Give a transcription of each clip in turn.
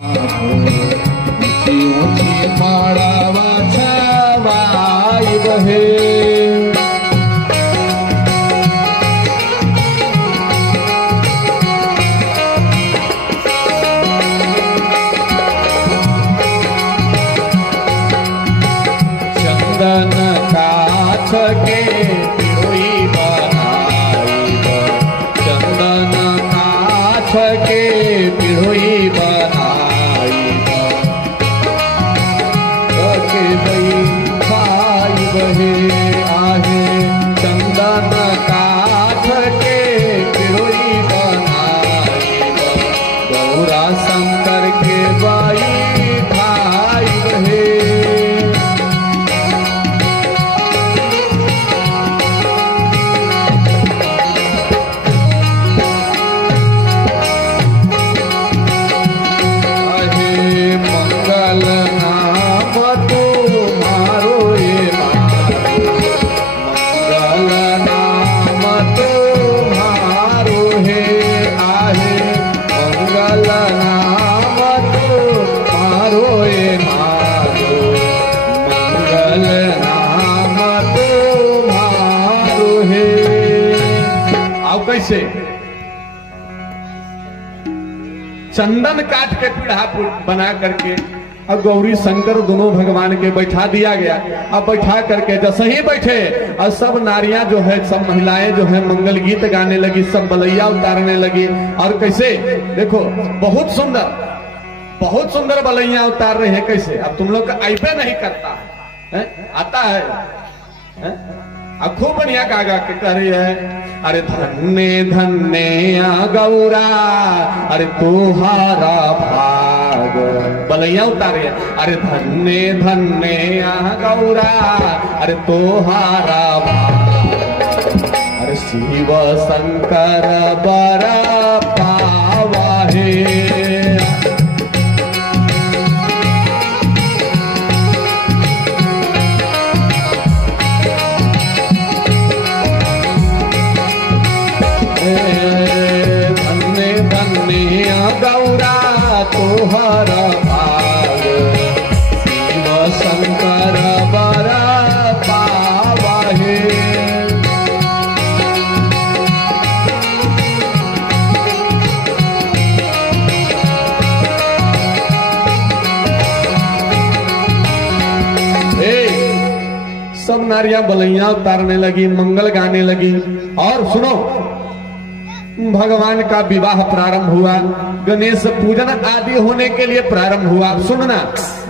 ऊंची ऊंची माळावा छावाई बहे चंदन काठ के पिरोई बनाई चंदन काठ के पिरोई बनाई भाई बहे आहे चंदन काठ के पिरोई बनाई गौरा शंकर के बाई भाई बहे कैसे चंदन काट के पीढ़ा बना करके अब गौरी शंकर दोनों भगवान के बैठा दिया गया। अब बैठा करके जैसे ही बैठे और सब नारियां जो है सब महिलाएं जो है मंगल गीत गाने लगी, सब बलैया उतारने लगी। और कैसे देखो बहुत सुंदर बलैया उतार रहे हैं। कैसे अब तुम लोग का ऐबे नहीं करता है? आता है अब खूब बढ़िया गा के कह रही है अरे धन्य धन्य गौरा अरे तुहारा भाग बलैया उतारे अरे धन्य धन्य गौरा अरे तुहारा भाग अरे शिव शंकर बरा पावा है गौरा तोहर भाग शिव शंकर बरा पावा है। सब नारियां बलैया उतारने लगी, मंगल गाने लगी। और सुनो भगवान का विवाह प्रारंभ हुआ, गणेश पूजन आदि होने के लिए प्रारंभ हुआ। सुनना,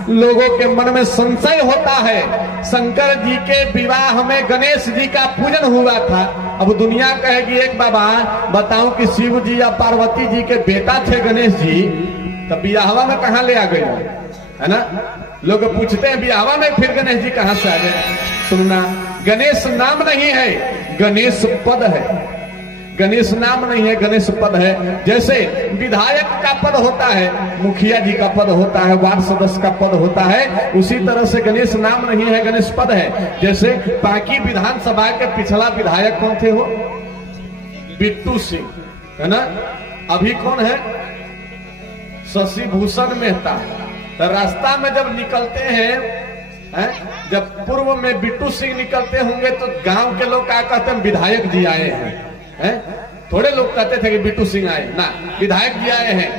लोगों के मन में संशय होता है शंकर जी के विवाह में गणेश जी का पूजन हुआ था। अब दुनिया कहेगी एक बाबा बताऊं कि शिव जी या पार्वती जी के बेटा थे गणेश जी, तब विवाहवा में कहां ले आ गए है ना? लोग पूछते हैं विवाहवा में फिर गणेश जी कहां से आ गए? सुनना, गणेश नाम नहीं है, गणेश पद है। गणेश नाम नहीं है, गणेश पद है। जैसे विधायक का पद होता है, मुखिया जी का पद होता है, वार्ड सदस्य का पद होता है, उसी तरह से गणेश नाम नहीं है, गणेश पद है। जैसे बाकी विधानसभा के पिछला विधायक कौन थे? हो बिट्टू सिंह है ना। अभी कौन है? शशि भूषण मेहता। तो रास्ता में जब निकलते हैं जब पूर्व में बिट्टू सिंह निकलते होंगे तो गांव के लोग क्या कहते हैं? विधायक जी आए हैं। थोड़े लोग कहते थे कि बिट्टू सिंह आए ना, विधायक जी आए हैं।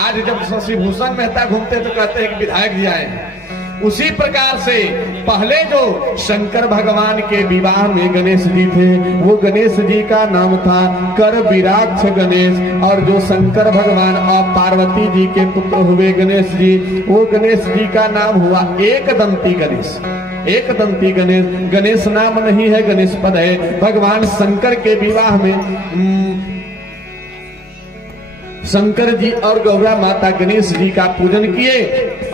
आज जब शशि भूषण मेहता घूमते तो कहते हैं कि विधायक जी आए हैं। उसी प्रकार से पहले जो शंकर भगवान के विवाह में गणेश जी थे, वो गणेश जी का नाम था कर विराक्ष गणेश। और जो शंकर भगवान और पार्वती जी के पुत्र हुए गणेश जी, वो गणेश जी का नाम हुआ एक दंती गणेश। एक दंती गणेश, गणेश नाम नहीं है, गणेश पद है। भगवान शंकर के विवाह में शंकर जी और गौरा माता गणेश जी का पूजन किए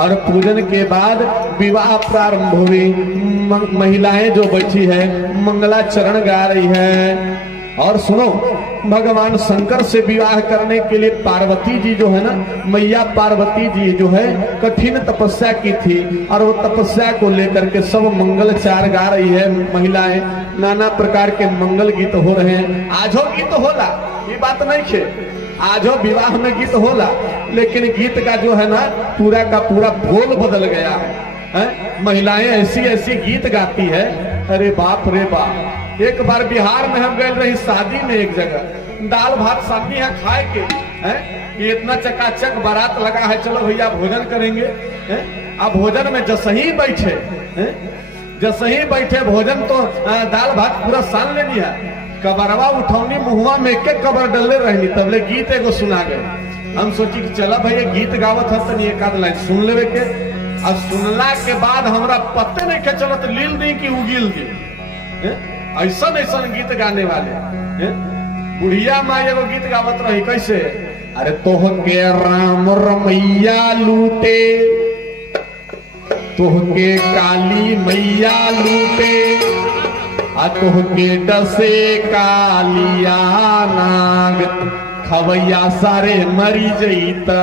और पूजन के बाद विवाह प्रारंभ हुई। महिलाएं जो बैठी है मंगलाचरण गा रही है। और सुनो, भगवान शंकर से विवाह करने के लिए पार्वती जी जो है ना, मैया पार्वती जी जो है कठिन तपस्या की थी। और वो तपस्या को लेकर के सब मंगलचार गा रही है महिलाएं, नाना प्रकार के मंगल गीत हो रहे हैं। आजो गीत होला, ये बात नहीं है। आज विवाह में गीत होला, लेकिन गीत का जो है ना पूरा का पूरा बोल बदल गया है। महिलाएं ऐसी ऐसी गीत गाती है, अरे बाप रे बाप। एक बार बिहार में हम गए रही शादी में, एक जगह दाल भात सब्जी है खाए के है, ये इतना चकाचक बारात लगा है, चलो भैया भोजन करेंगे। अब भोजन में जसही बैठे जसही बैठे भोजन तो दाल भात पूरा सान ले लिया, कबरवा उठौनी मुहुआ में एक कबर डले रहनी, तबले गीत एगो सुना गए। हम सोची कि चला भैया गीत गावत है तनी एक आध लाइन सुन लेवे के। अब सुनला के बाद हमरा पत्ते नहीं के चलत लील दी कि उगिल दी, ऐसा ऐसा गीत गाने वाले। बुढ़िया माँ एगो गीत गावत रही कैसे, अरे तोहके राम रमैया लूटे, तोहके काली मैया लूटे, आ तोहके डसे कालिया नाग, खवैया सारे मरी जईता।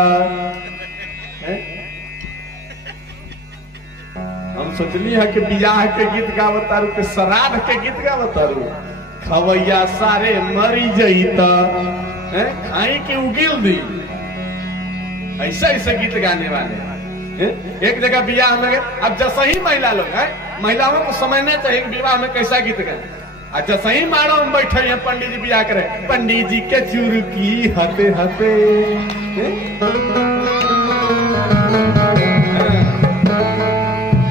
हम सोचली है कि बियाह के गीत गावतारू के श्राद्ध के गीत गावतारू, खवैया सारे मरी जईता, खाई की उगिल दी। ऐसा ऐसा गीत गाने वाले। एक जगह बियाह में, अब जैसा ही महिला लोग है, महिलाओं को समझना चाहिए विवाह में कैसा गीत गाए। अच्छा सही मारो हम बैठे हैं, पंडित जी बियाह करे, पंडित जी के चुरकी हते हते,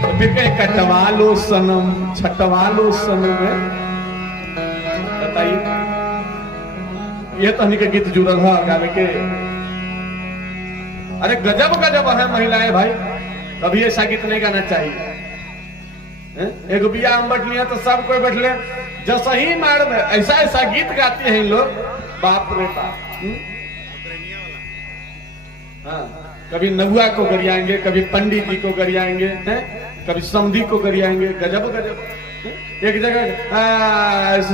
तो फिर कहे कटवा लो सनम, छटवा लो सनम। बताइए ये तो के गीत जुड़ल है गावे के। अरे गजब गजब है महिलाएं भाई, कभी ऐसा गीत नहीं गाना चाहिए। एक बिया हम बैठ लिया तो सब कोई बैठ ले, जैसा ही मार में ऐसा ऐसा गीत गाते हैं लोग, बाप रे बाप। हाँ, कभी नबुआ को गरियाएंगे, कभी पंडित जी को गरियाएंगे, कभी समधी को गरियाएंगे, गजब गजब। एक जगह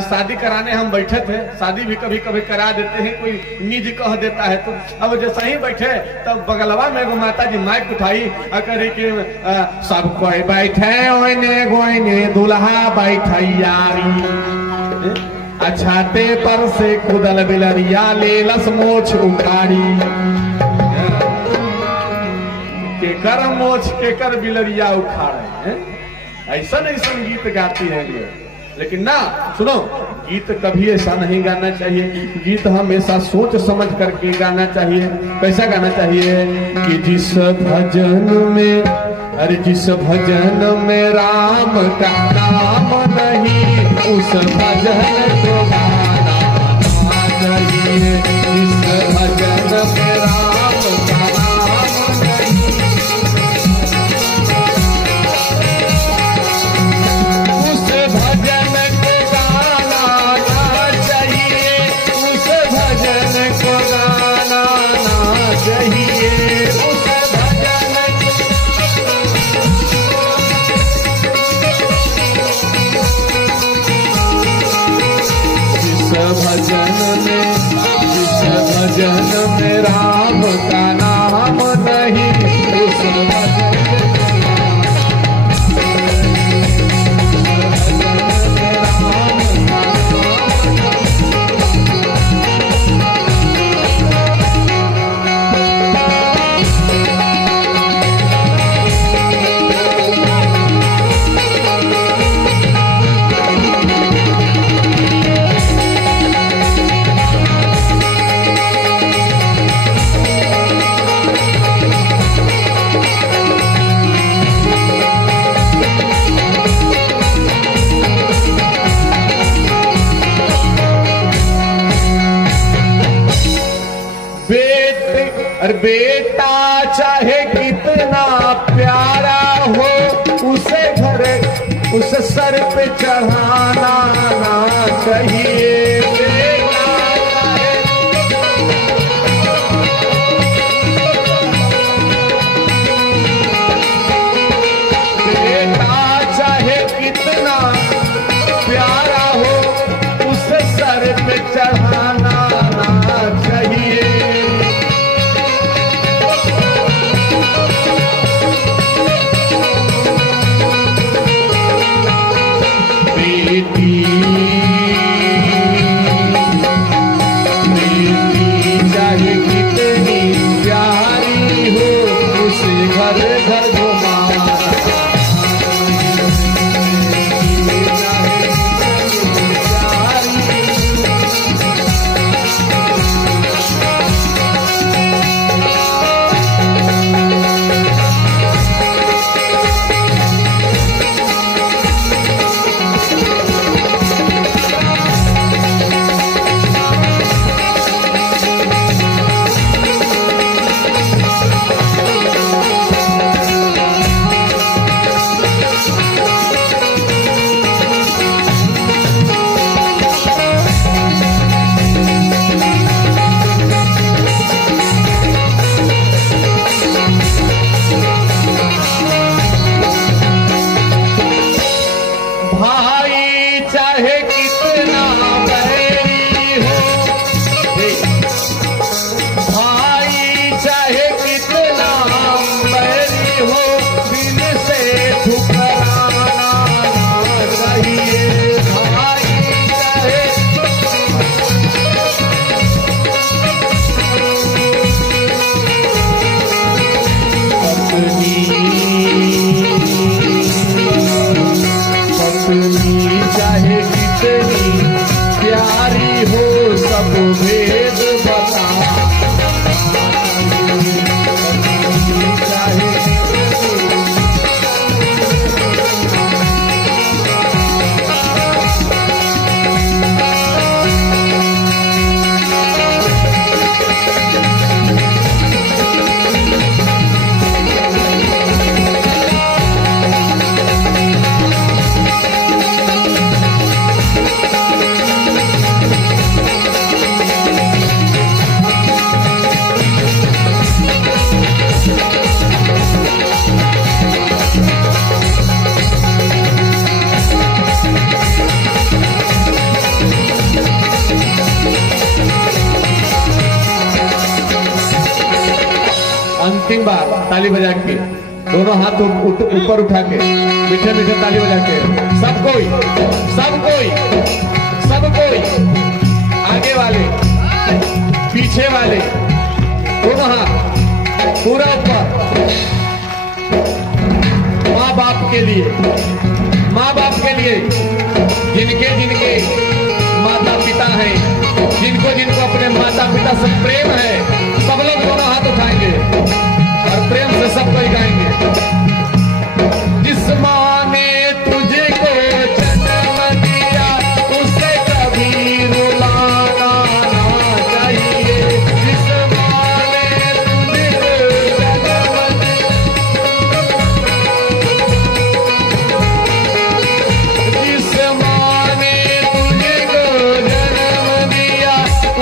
शादी कराने हम बैठे थे, शादी भी कभी कभी करा देते हैं, कोई निज कह देता है तो अब जैसा ही बैठे तब बगलवा में एगो माता जी माइक उठाई करे कि सब कोई बैठे ओने गोइने दुल्हा बैठैयारी, अछाते पर से खुदल बिलरिया ले लस मोछ उखाड़ी, केकर मोछ केकर बिलरिया उखाड़े। ऐसा नहीं संगीत गाती है ये, लेकिन ना सुनो, गीत कभी ऐसा नहीं गाना चाहिए। गीत हमेशा सोच समझ करके गाना चाहिए। कैसा गाना चाहिए कि जिस भजन में, अरे जिस भजन में राम का नाम नहीं, उस भजन को गाना चाहिए। जिस भजन में राम का नाम नहीं, भजन में राम का नाम नहीं, उस भजन बेटा चाहे कितना प्यारा हो, उसे घर उसे सर पे चढ़ाना ना चाहिए। बेटा चाहे कितना प्यारा हो, उसे सर पे चढ़ाना ना चाहिए। बेटी अंतिम बार ताली बजा के, दोनों हाथ ऊपर उठा के, मीठे मीठे ताली बजा के, सब कोई सब कोई सब कोई, आगे वाले पीछे वाले, दोनों हाथ पूरा ऊपर। माँ बाप के लिए, माँ बाप के लिए, जिनके जिनके माता पिता हैं, जिनको जिनको अपने माता पिता से प्रेम है, सब लोग दोनों हाथ उठाएंगे और प्रेम से सब कोई गाएंगे। जिस माँ ने तुझे को जन्म दिया उसे कभी रुलाना ना चाहिए। जिस माँ ने तुझे को जन्म दिया, जिस माँ ने तुझे को जन्म दिया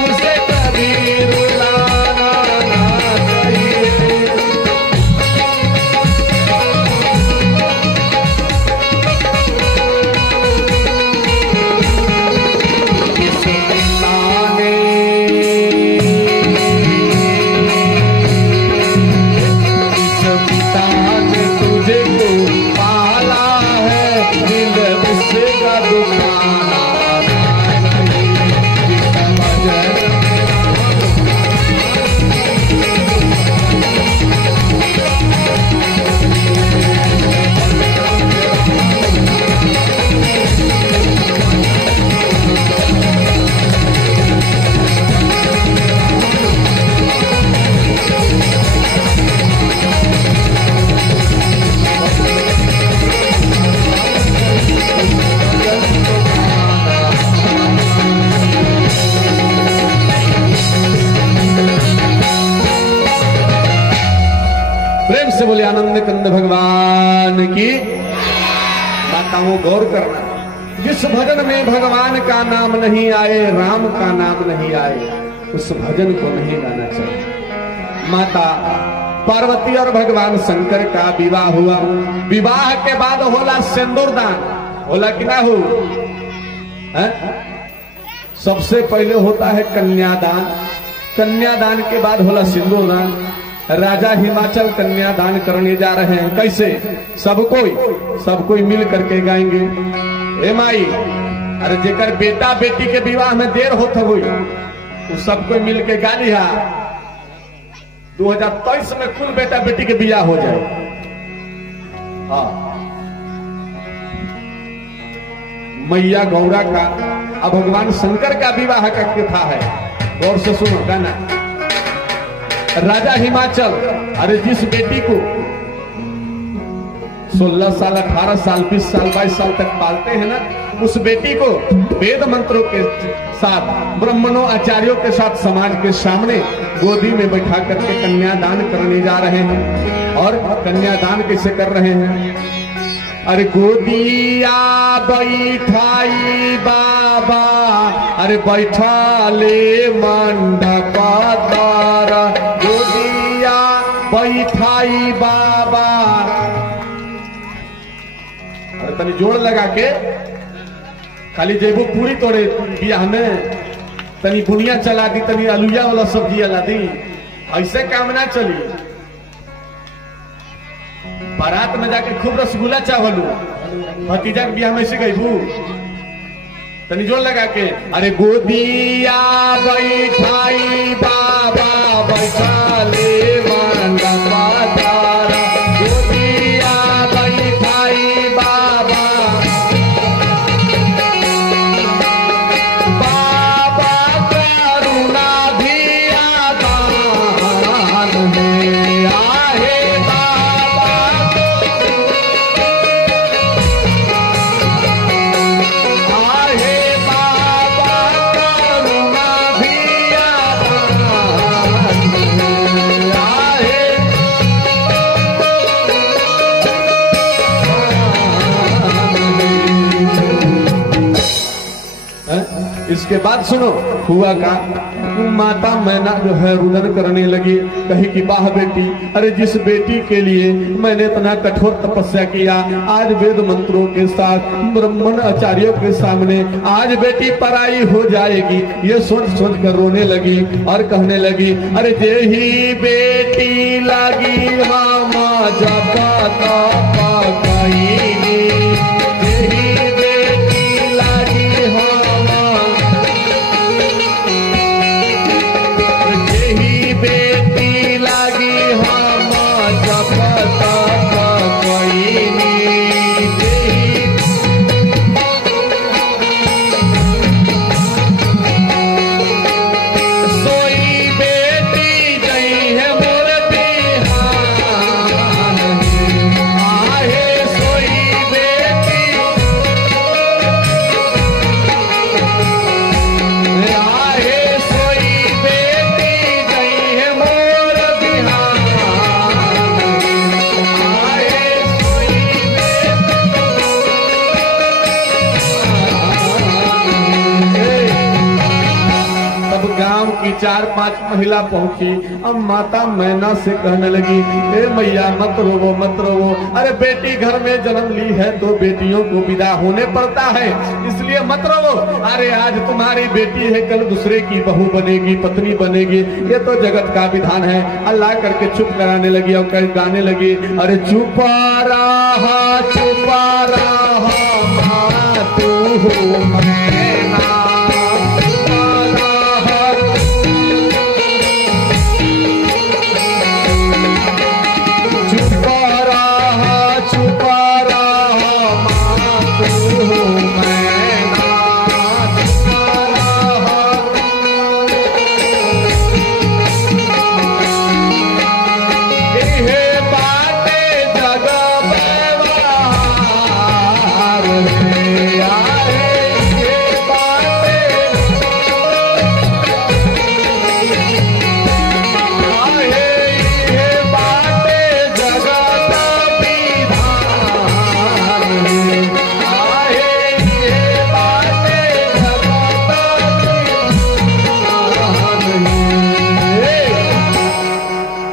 उसे कभी रुलाना ना चाहिए। प्रेम से बोले आनंद कंद भगवान की। माताओं गौर करना, जिस भजन में भगवान का नाम नहीं आए, राम का नाम नहीं आए, उस भजन को नहीं गाना चाहिए। माता पार्वती और भगवान शंकर का विवाह हुआ। विवाह के बाद होला सिंदूरदान, होला कि ना हो? सबसे पहले होता है कन्यादान, कन्यादान के बाद होला सिंदूरदान। राजा हिमाचल कन्यादान करने जा रहे हैं। कैसे? सब कोई मिल करके गाएंगे। ए माई, अरे जेकर बेटा बेटी के विवाह में देर होता हुई, वो सब कोई मिल के गा लिया। 2023 में कुल बेटा बेटी के विवाह हो जाए। हाँ, मैया गौरा का अब भगवान शंकर का विवाह का कथा है। गौर से सुनो गाना। राजा हिमाचल, अरे जिस बेटी को 16 साल 18 साल 20 साल 22 साल तक पालते हैं ना, उस बेटी को वेद मंत्रों के साथ, ब्राह्मणों आचार्यों के साथ समाज के सामने गोदी में बैठा करके कन्यादान करने जा रहे हैं। और कन्यादान कैसे कर रहे हैं? अरे गोदिया बैठाई बाबा, अरे बैठा ले मंडप तारा, गोदिया बैठाई बाबा। अरे तनी जोड़ लगा के, खाली जेबो पूरी तोड़े बियाह में, तनी बुनिया चला दी, तनी आलूया वाला सब्जी अला दी, ऐसे काम ना चली। बारात में जाके खूब रसगुल्ला चावल, भतीजा के बियाह में से गई, तनी जोड़ लगा के। अरे गोदिया बैठाई बाबा, बैठा ले मंडप तारा, गोदिया बैठाई बाबा, बाबा करुणा धिया दान में आहे बाबा, आहे बाबा करुणा धिया दान में आहे। इसके बाद सुनो हुआ का, माता मैना जो है रुदन करने लगी, कही कि वाह बेटी, अरे जिस बेटी के लिए मैंने इतना कठोर तपस्या किया, आज वेद मंत्रों के साथ ब्राह्मण आचार्यों के सामने आज बेटी पराई हो जाएगी। ये सोच सोच कर रोने लगी और कहने लगी, अरे जे ही बेटी लगी 4-5 महिला पहुंची। अब माता मैना से कहने लगी, ए मैया मत रोवो मत रोवो, अरे बेटी घर में जन्म ली है तो बेटियों को विदा होने पड़ता है, इसलिए मत रोवो। अरे आज तुम्हारी बेटी है, कल दूसरे की बहू बनेगी, पत्नी बनेगी, ये तो जगत का विधान है। अल्लाह करके चुप कराने लगी और गाने लगी, अरे चुपा रहा तू मैना,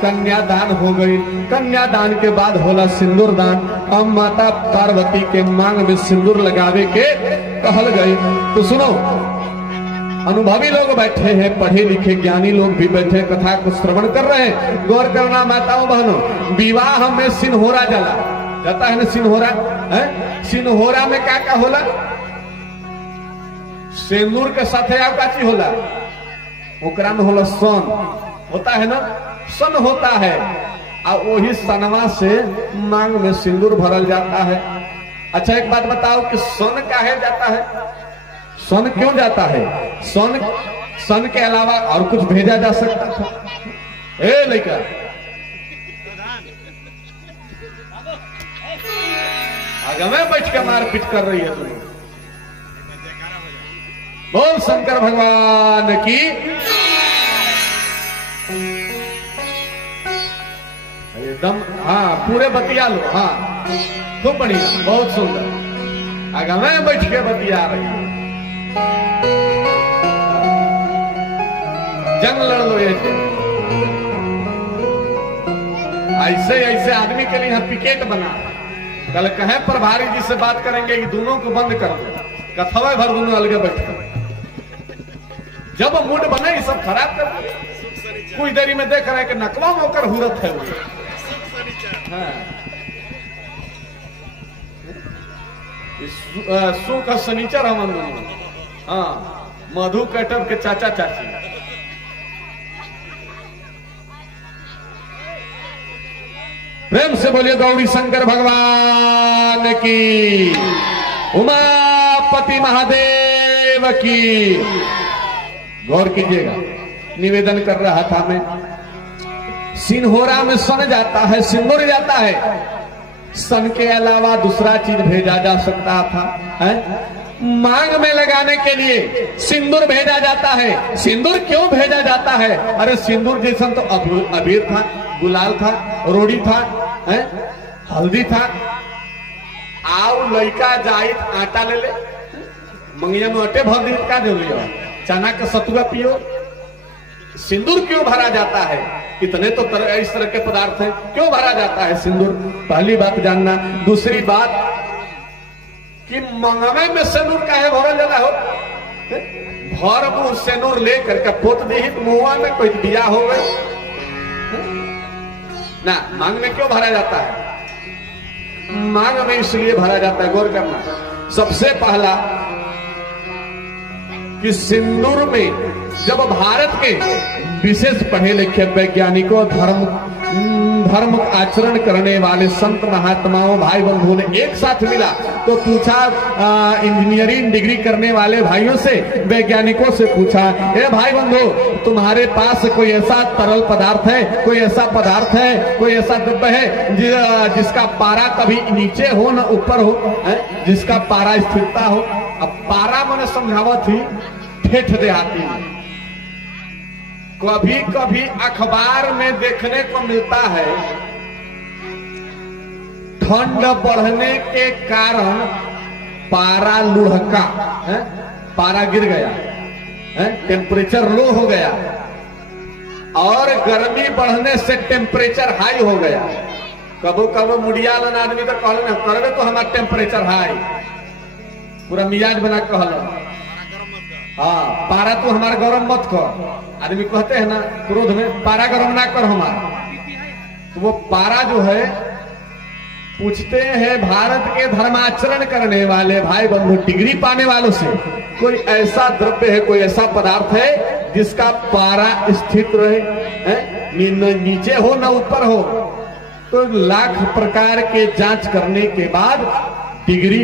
कन्यादान हो गई। कन्यादान के बाद होला सिंदूर दान। अब माता पार्वती के मांग में सिंदूर लगावे के कहल गई। तो सुनो, अनुभवी लोग बैठे हैं, पढ़े लिखे ज्ञानी लोग भी बैठे कथा को श्रवण कर रहे हैं। गौर करना माताओं बहनों, विवाह में सिन्होरा जला जाता है ना, सिन्होरा है। सिन्होरा में क्या क्या होला? सिंदूर के साथ आप का चीज होला, ओकरा में होला सन होता है ना, सन होता है। और वही सनवा से मांग में सिंदूर भरल जाता है। अच्छा एक बात बताओ कि सन काहे जाता है? सन क्यों जाता है? सन के अलावा और कुछ भेजा जा सकता था? ए लड़का, आगे में बैठ के मारपीट कर रही है तुम। बोल शंकर भगवान की। एकदम हाँ, पूरे बतिया लो। हाँ खूब बढ़िया, बहुत सुंदर। आगे में बैठ के बतिया रही है। जंग लड़ लो। ऐसे ऐसे आदमी के लिए यहाँ पिकेट बना। कल कहे प्रभारी जी से बात करेंगे कि दोनों को बंद कर दो, कथवे भर दोनों अलग बैठ कर। जब मूड बने ये सब खराब कर दो। कुछ देरी में देख रहे हैं कि नकवा में होकर हुरत है वो। हाँ। सुख शनिचर हम। हाँ, मधु कटब के चाचा चाची। प्रेम से बोलिए गौरी शंकर भगवान की, उमापति महादेव की। गौर कीजिएगा, निवेदन कर रहा था मैं। सिन्होरा में सन जाता है, सिंदूर जाता है। सन के अलावा दूसरा चीज भेजा जा सकता था, है? मांग में लगाने के लिए सिंदूर भेजा जाता है। सिंदूर क्यों भेजा जाता है? अरे सिंदूर जैसा तो अबीर था, गुलाल था, रोड़ी था, है? हल्दी था। आओ लड़का जाइत आटा ले ले, मंगिया में अटे भर दी, क्या जरूरी है? चना का सतुआ पियो। सिंदूर क्यों भरा जाता है? इतने तो इस तरह के पदार्थ हैं, क्यों भरा जाता है सिंदूर? पहली बात जानना। दूसरी बात कि मंगवे में सिंदूर काहे भरल जाला हो? भर मुंह सिंदूर लेकर के पोत दी मुंह में कोई बिया हो गई ना। मांग में क्यों भरा जाता है? मांग में इसलिए भरा जाता है, गौर करना। सबसे पहला कि सिंदूर में जब भारत के विशेष पढ़े लिखे वैज्ञानिकों, धर्म आचरण करने वाले संत महात्माओं भाई बंधुओं ने एक साथ मिला तो पूछा, इंजीनियरिंग डिग्री करने वाले भाइयों से, वैज्ञानिकों से पूछा, ए भाई बंधु तुम्हारे पास कोई ऐसा तरल पदार्थ है, कोई ऐसा पदार्थ है, कोई ऐसा द्रव्य है जिसका पारा कभी नीचे हो न ऊपर हो, जिसका पारा स्थिरता हो? अब पारा मैंने समझावत थी ठेठ देहाती में। कभी कभी अखबार में देखने को मिलता है ठंड बढ़ने के कारण पारा लुढ़का, पारा गिर गया, टेम्परेचर लो हो गया, और गर्मी बढ़ने से टेम्परेचर हाई हो गया। कबो कबो मुड़ियालन आदमी तो कहल ना करबे तो हमारा टेम्परेचर हाई, पूरा मिजाज बना कहल, हाँ पारा तो हमारा गरम मत कर। आदमी कहते हैं ना क्रोध में, पारा गरम ना कर हमारा। तो वो पारा जो है, पूछते हैं भारत के धर्माचरण करने वाले भाई बंधु, डिग्री पाने वालों से, कोई ऐसा द्रव्य है, कोई ऐसा पदार्थ है जिसका पारा स्थित रहे, नीचे हो ना ऊपर हो? तो लाख प्रकार के जांच करने के बाद डिग्री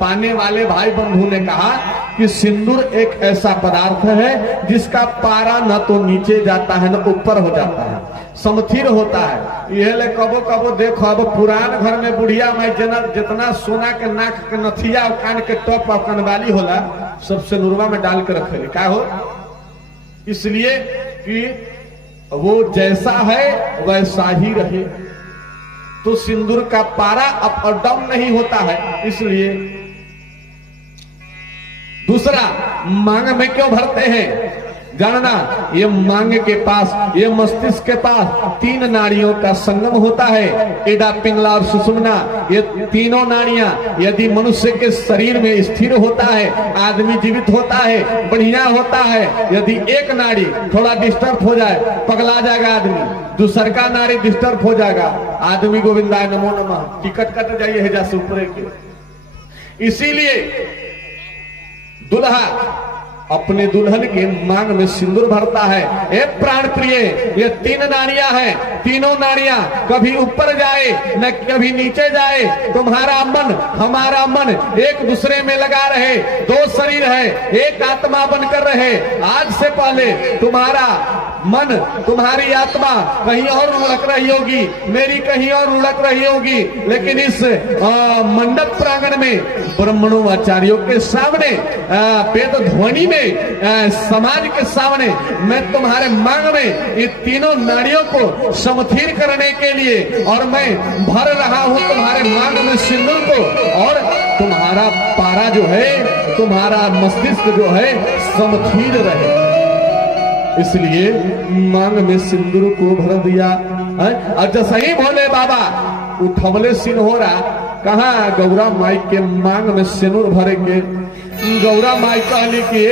पाने वाले भाई बंधु ने कहा कि सिंदूर एक ऐसा पदार्थ है जिसका पारा न तो नीचे जाता है न ऊपर हो जाता है, समथिर होता है। यह ले कबो कबो देखो, अब पुरान घर में बुढ़िया में जितना सोना के नाक के नथिया और कान के टॉप और कनवाली होला सब सिंदूरवा में डाल के रखे। क्या हो? इसलिए कि वो जैसा है वैसा ही रहे। तो सिंदूर का पारा अप और डाउन नहीं होता है। इसलिए दूसरा, मांग में क्यों भरते हैं? जानना, ये मांग के पास, ये मस्तिष्क के पास 3 नाड़ियों का संगम होता है, एडा, पिंगला और सुषुम्ना। ये तीनों नाड़ियां यदि मनुष्य के शरीर में स्थिर होता है, आदमी जीवित होता है, बढ़िया होता है। यदि एक नाड़ी थोड़ा डिस्टर्ब हो जाए, पगला जाएगा आदमी। दूसर का नाड़ी डिस्टर्ब हो जाएगा, आदमी गोविंदाय नमो नमः, टिकट कट जाइए है जैसे ऊपर के। इसीलिए दुल्हा अपने दुल्हन के मांग में सिंदूर भरता है। ए प्राण प्रिय, ये 3 नाड़ियां हैं, तीनों नाड़ियां कभी ऊपर जाए न कभी नीचे जाए। तुम्हारा मन हमारा मन एक दूसरे में लगा रहे, 2 शरीर है, एक आत्मा बनकर रहे। आज से पहले तुम्हारा मन, तुम्हारी आत्मा कहीं और लुढ़क रही होगी, मेरी कहीं और लुढ़क रही होगी, लेकिन इस मंडप प्रांगण में ब्राह्मणों आचार्यों के सामने, वेद ध्वनि में, समाज के सामने मैं तुम्हारे मांग में ये तीनों नाड़ियों को समथिर करने के लिए और मैं भर रहा हूं तुम्हारे मांग में सिंदूर को, और तुम्हारा पारा जो है, तुम्हारा मस्तिष्क जो है समथिर रहे। इसलिए मांग में सिंदूर को भर दिया। और जैसे ही भोले बाबा उठवले सिन्होरा, कहा गौरा माई के मांग में सिंदूर भरेंगे। गौरा माई कहली कि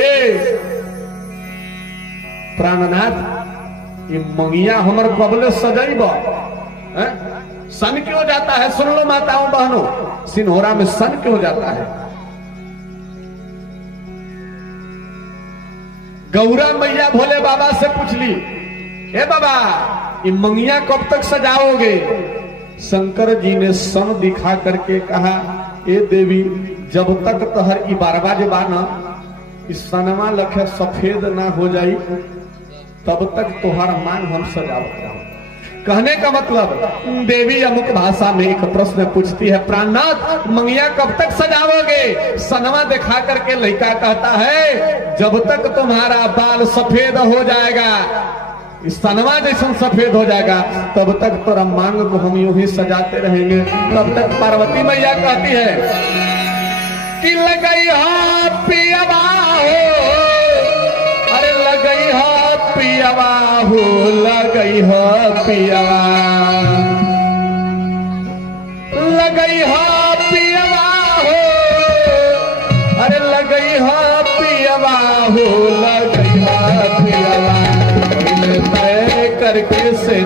प्राणनाथ, ये मंगिया हमर कबले सजैब, सन क्यों जाता है? सुन लो माताओं बहनों, सिन्होरा में सन क्यों जाता है? गौरा मैया भोले बाबा से पूछ ली, हे बाबा ये मंगिया कब तक सजाओगे? शंकर जी ने सन दिखा करके कहा, ए देवी, जब तक तहर ई बारवा जो बाना इस सनमा लखे सफेद ना हो जाई, तब तक तोहर मांग हम सजावत रहो। कहने का मतलब, देवी अमुक भाषा में एक प्रश्न पूछती है, प्राणनाथ मंगिया कब तक सजाओगे? सनवा दिखा करके लड़का कहता है, जब तक तुम्हारा बाल सफेद हो जाएगा, इस सनवा जैसा सफेद हो जाएगा, तब तक तोरा मांग को हम यूं ही सजाते रहेंगे। तब तक पार्वती मैया कहती है कि लगई हा पियवा हो, अरे लगई हा पियवा हो, लगई हा पियवा, लगई हा पियवा हो, अरे लगई हा पियवा हो, लगई हा पियवा, तय करके से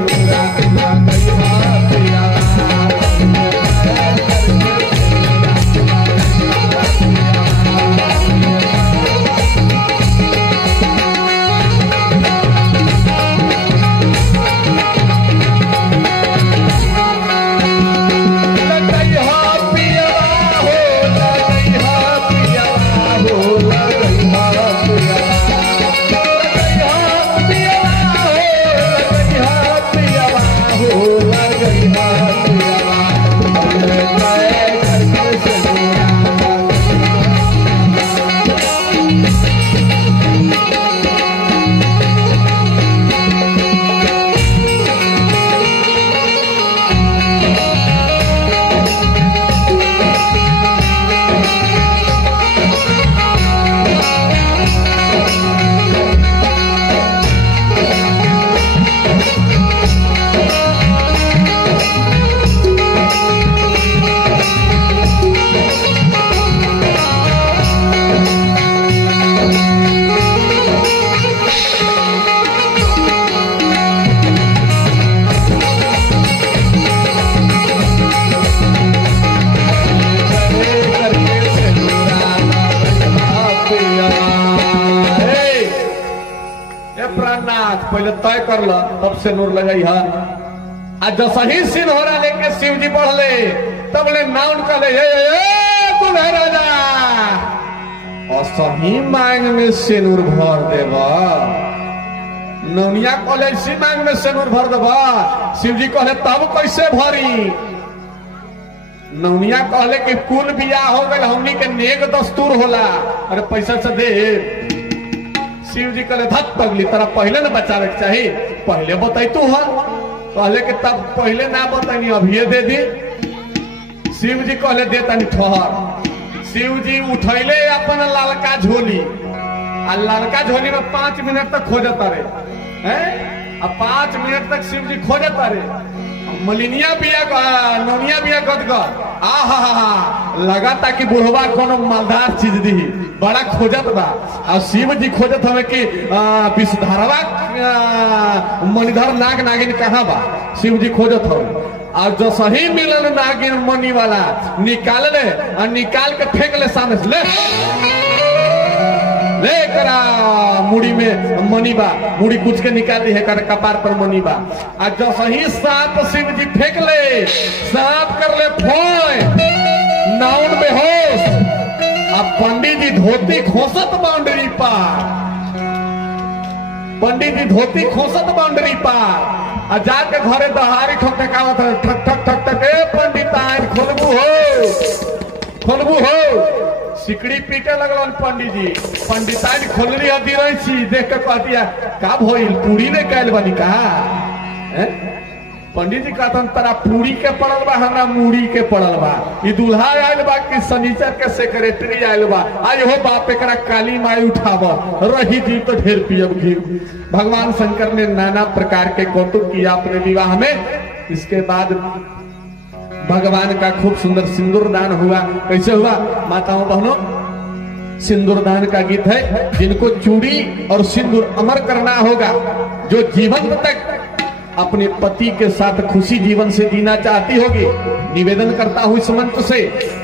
लगई हा तय कर ला तब से नूर लगाई है। आज जो सही सिन्होरा लेके शिव जी बढ़ले तब ले नाउन कहले दुल्हे राजा और सही मांग में सिंदूर भर देवा। नौनिया कहले इसी मांग में सिंदूर भर देवा। शिव जी कहले तब कैसे भरी। नौनिया कहले कि कुल बियाह हो गए हमनी के नेक दस्तूर होला, अरे पैसा से दे। शिव जी कहले धत पगली तेरा पहले न बचावे के चाहिए, पहले बताई तू है। कहले कि तब पहले ना बताई अभी दे दी। शिव जी कहले दे तनी ठहर। शिव जी उठैले अपन लालका झोली आ लालका झोली में 5 मिनट तक खोजता रहे हैं। अब 5 मिनट तक शिव जी खोजता रहे। मलिनिया बिया नौनिया बिया गदगद आहा लगा ताकि बुढ़वा कोनो मालदार चीज दी, बड़ा खोजत बा। और शिव जी खोजत हमें कि विषधारवा मणिधर नाग नागिन कहाँ बा। शिव जी खोजत हमें और जो सही मिलल नागिन मनी वाला निकाल ले और निकाल के फेंक ले सामने से। ले करा मुड़ी में मनी बा, मुड़ी कुछ के निकाल दी है कर कपार पर मनी बा। और जो सही सांप शिव जी फेंक ले, सांप कर ले फोय नाउन बेहोश। अब पंडित जी धोती खोसत बाउंड्री पार, पंडित जी धोती खोसत बाउंड्री पार और जाके घरे दहाड़ी ठोक ठकावत है ठक ठक ठक ठक। ए पंडित आए खोलबू हो, खोलबू हो। सिकड़ी पीटे लगल पंडित जी। पंडिताइन खोलरी हदी रही छी देख के कहती है का भइल पूरी ने कैल बनी कहा। पंडित जी कहता तरा पूरी के पड़ल बा हमरा मूड़ी के पड़ल बा। ई दूल्हा आयल बा कि सनीचर के सेक्रेटरी आयल बा। आज हो बाप एकरा काली माई उठाव रही जी तो ढेर पियब घी। भगवान शंकर ने नाना प्रकार के कौतुक किया अपने विवाह में। इसके बाद भगवान का खूब सुंदर सिंदूर दान हुआ। कैसे हुआ माताओं बहनों, सिंदूर दान का गीत है। जिनको चूड़ी और सिंदूर अमर करना होगा, जो जीवन तक अपने पति के साथ खुशी जीवन से जीना चाहती होगी, निवेदन करता हूं इस मंच से।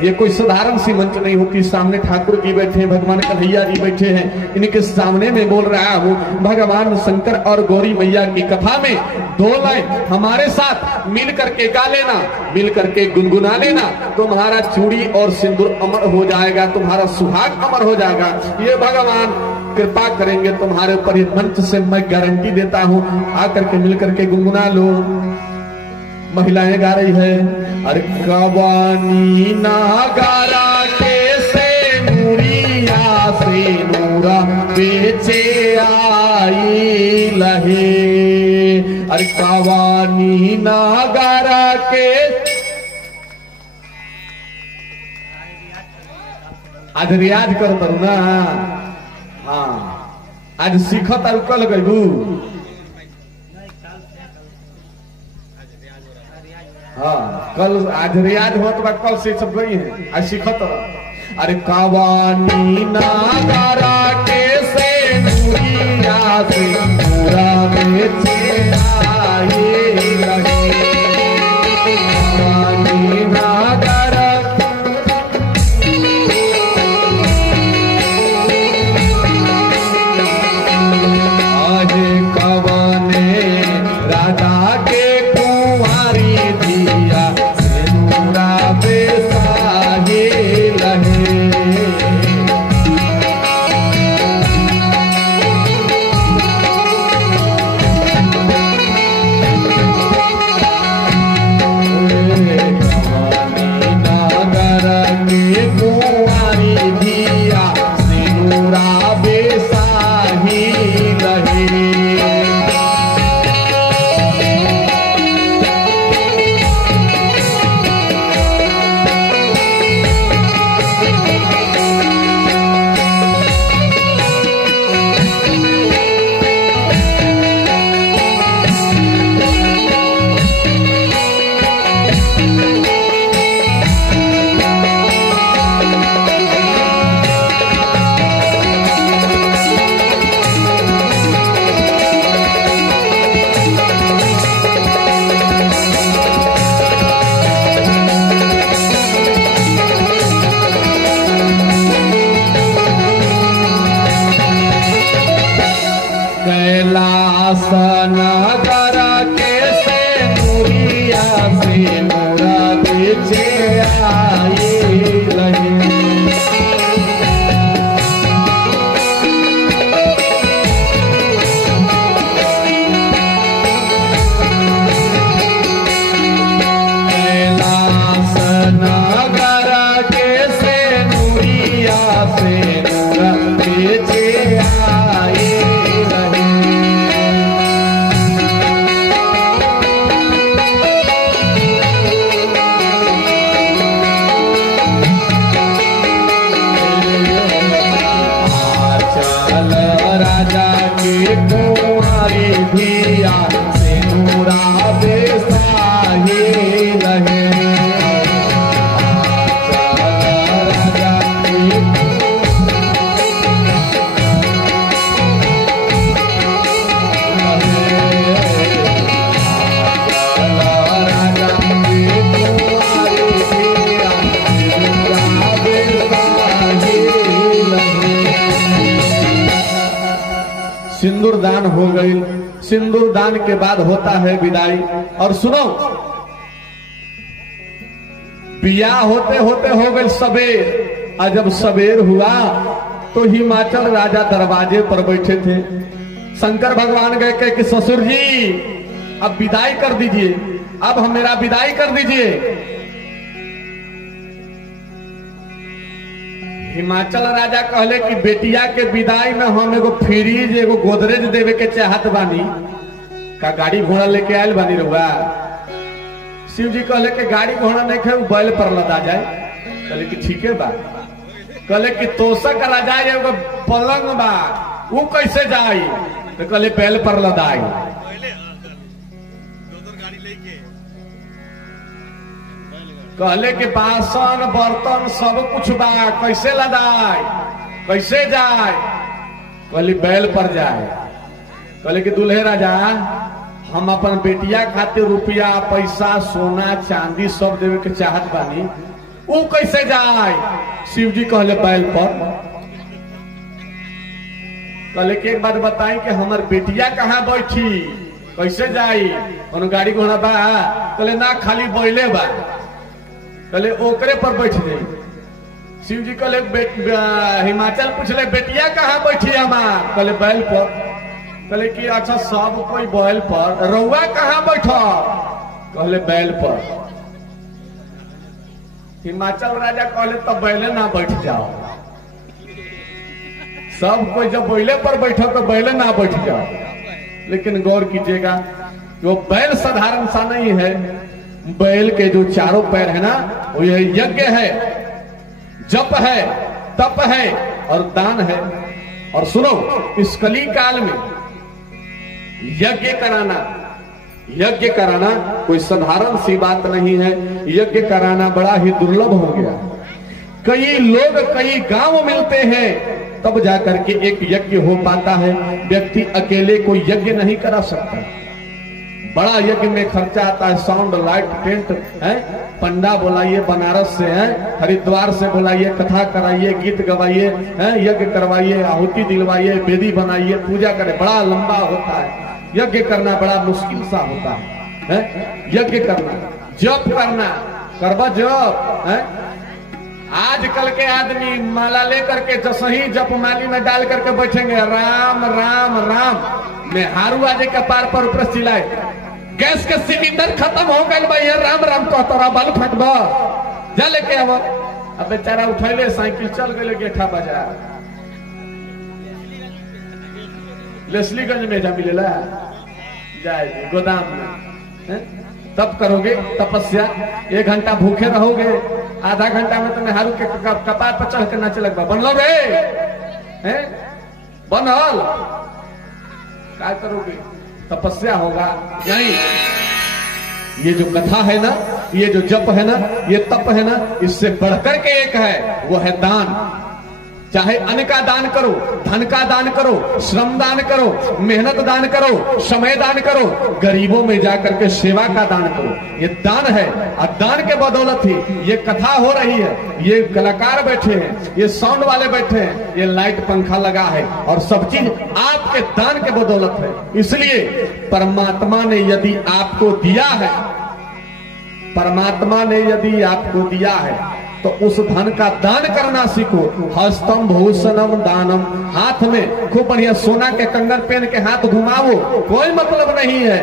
ये कोई साधारण सी मंच नहीं होती। सामने ठाकुर जी बैठे हैं, भगवान कन्हैया जी बैठे हैं, इनके सामने में बोल रहा हूं। भगवान शंकर और गौरी मैया की कथा में 2 लाइन हमारे साथ मिल करके गा लेना, मिल करके गुनगुना लेना। तुम्हारा चूड़ी और सिंदूर अमर हो जाएगा, तुम्हारा सुहाग अमर हो जाएगा। ये भगवान कृपा करेंगे तुम्हारे ऊपर। इस मंच से मैं गारंटी देता हूं। आकर के मिल करके गुनगुना लो। महिलाएं गा रही है। अरे कवानी नागारा के से नूरिया से नूरा बेचे आई लहे। अरे कवानी नागारा के आज रियाज कर करू ना। हाँ आज सीखत और कल गयू। हाँ कल आज रियाज होत बा, कल से सब गई है आज सीखत। अरे कवानी नागारा के से नूरिया से नूरा बेचे आई लगे। कवानी नागारा सिंदूर दान हो गई। सिंदूर दान के बाद होता है विदाई। और सुनो, बियाह होते होते हो गई सबेर, और जब सबेर हुआ तो हिमाचल राजा दरवाजे पर बैठे थे। शंकर भगवान गए कहे कि ससुर जी अब विदाई कर दीजिए, अब हम मेरा विदाई कर दीजिए। हिमाचल राजा कहले कि बेटिया के विदाई में हम एगो फ्रिज एगो गोदरेज देवे के चाहत बानी, का गाड़ी घोड़ा लेके आयल बानी रहुआ? शिव जी कहले कि गाड़ी घोड़ा नहीं खे, बैल पर लदा जाए। कहले कि ठीक है बा। कहले कि तोषक राजा एगो पलंग बा, वो कैसे जाई? तो कहले बैल पर लदाई। कहले कि बासन बर्तन सब कुछ बा, कैसे लदाई, कैसे जाए? कहली बैल पर जाए। कहले कि दूल्हे राजा हम अपन बेटिया खातिर रुपया पैसा सोना चांदी सब देवे के चाहत बानी, वो कैसे जाए? शिव जी कहले बैल पर। कहले कि एक बात बताई कि हमार बेटिया कहाँ बैठी, कैसे जाई? उन गाड़ी घोड़ा बा? कहले ना, खाली बैले बा। कहले ओकरे पर बैठ जाई। शिव जी कहले हिमाचल पूछले बेटिया कहाँ बैठी हमार? कहले बैल पर। कहले कि अच्छा सब कोई बैल पर, रउआ कहाँ बैठा? कहले बैल पर। हिमाचल राजा कहले तब बैले ना बैठ जाओ, सब कोई जब बैले पर बैठो तो बैले ना बैठ जाओ। लेकिन गौर कीजिएगा, वो बैल साधारण सा नहीं है। बैल के जो चारों पैर है ना, वो यह यज्ञ है, जप है, तप है और दान है। और सुनो, इस कली काल में यज्ञ कराना कोई साधारण सी बात नहीं है। यज्ञ कराना बड़ा ही दुर्लभ हो गया। कई लोग कई गांव मिलते हैं तब जाकर के एक यज्ञ हो पाता है। व्यक्ति अकेले कोई यज्ञ नहीं करा सकता। बड़ा यज्ञ में खर्चा आता है, साउंड लाइट टेंट है, पंडा बुलाइए बनारस से है, हरिद्वार से बुलाइए, कथा कराइए, गीत गवाइए, यज्ञ करवाइए, आहुति दिलवाइए, वेदी बनाइए, पूजा करे। बड़ा लंबा होता है यज्ञ करना, बड़ा मुश्किल सा होता है यज्ञ करना। जप करना, करवा जप है। आजकल के आदमी माला लेकर के जसही जप माली में डाल करके बैठेंगे, राम राम राम में हारू आजे के पार पर ऊपर चिल्लाए गैस के सिलेंडर खत्म हो गए भैया, राम राम तो तोरा बल फटबा जा लेके आव। अब बेचारा उठैले साइकिल चल गए गेठा बाजार, लेस्लीगंज में जा मिलेला जाए गोदाम में। तब करोगे तपस्या, 1 घंटा भूखे रहोगे, आधा घंटा में तुम्हें हारू के कपार पर चढ़ के नाचे लगवा। बनलो रे हैं, बनल क्या करोगे? तपस्या होगा नहीं। ये जो कथा है ना, ये जो जप है ना, ये तप है ना, इससे बढ़कर के एक है, वो है दान। चाहे अन्न का दान करो, धन का दान करो, श्रम दान करो, मेहनत दान करो, समय दान करो, गरीबों में जाकर के सेवा का दान करो, ये दान है। और दान के बदौलत ही ये कथा हो रही है, ये कलाकार बैठे हैं, ये साउंड वाले बैठे हैं, ये लाइट पंखा लगा है, और सब चीज आपके दान के बदौलत है। इसलिए परमात्मा ने यदि आपको दिया है, परमात्मा ने यदि आपको दिया है तो उस धन का दान करना सीखो। हस्तम भूषणम दानम, हाथ में खूब बढ़िया सोना के कंगन पहन के हाथ घुमाओ, कोई मतलब नहीं है।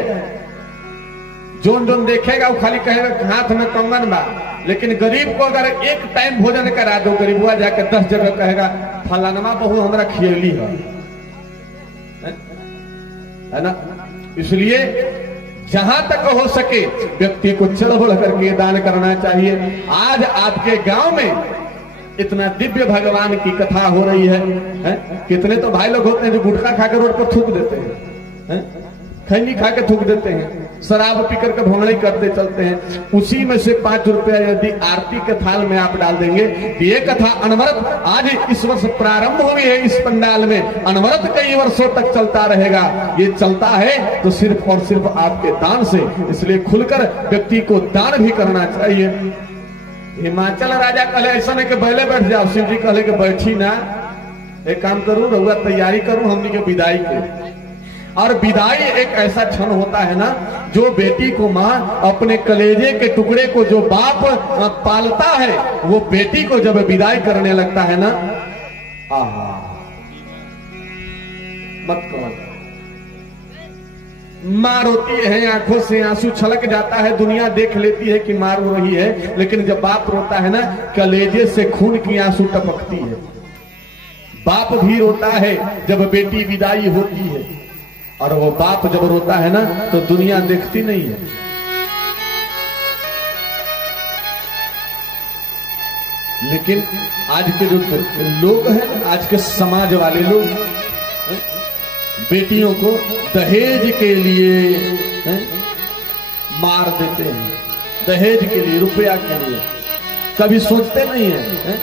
जोन जोन देखेगा वो खाली कहेगा हाथ में कंगन बा, लेकिन गरीब को अगर एक टाइम भोजन करा दो, गरीबुआ जाके 10 जगह कहेगा फलानमा बहू हमरा खियली है ना। इसलिए जहां तक हो सके व्यक्ति को चढ़ बढ़ करके दान करना चाहिए। आज आपके गांव में इतना दिव्य भगवान की कथा हो रही है, कितने तो भाई लोग होते हैं जो गुटखा खा के रोड पर थूक देते हैं, खैनी खा के थूक देते हैं, शराब पी करके भोंगड़ी करते चलते हैं। उसी में से 5 रुपया यदि आरती के थाल में आप डाल देंगे तो ये कथा अनवरत आज इस वर्ष प्रारंभ हुई है, इस पंडाल में अनवरत कई वर्षों तक चलता रहेगा। ये चलता है तो सिर्फ और सिर्फ आपके दान से। इसलिए खुलकर व्यक्ति को दान भी करना चाहिए। हिमाचल राजा कहले ऐसा नहीं कि पहले बैठ जाओ, शिव जी कहले कि बैठी ना, एक काम करूं रहुआ तैयारी करूं हमनी के विदाई के। और विदाई एक ऐसा क्षण होता है ना, जो बेटी को माँ अपने कलेजे के टुकड़े को जो बाप पालता है, वो बेटी को जब विदाई करने लगता है ना, आहा मत करो। माँ रोती है, आंखों से आंसू छलक जाता है, दुनिया देख लेती है कि माँ रो रही है, लेकिन जब बाप रोता है ना, कलेजे से खून की आंसू टपकती है। बाप भी रोता है जब बेटी विदाई होती है, और वो बाप जब रोता है ना तो दुनिया देखती नहीं है। लेकिन आज के जो लोग हैं, आज के समाज वाले लोग बेटियों को दहेज के लिए मार देते हैं, दहेज के लिए, रुपया के लिए। कभी सोचते नहीं है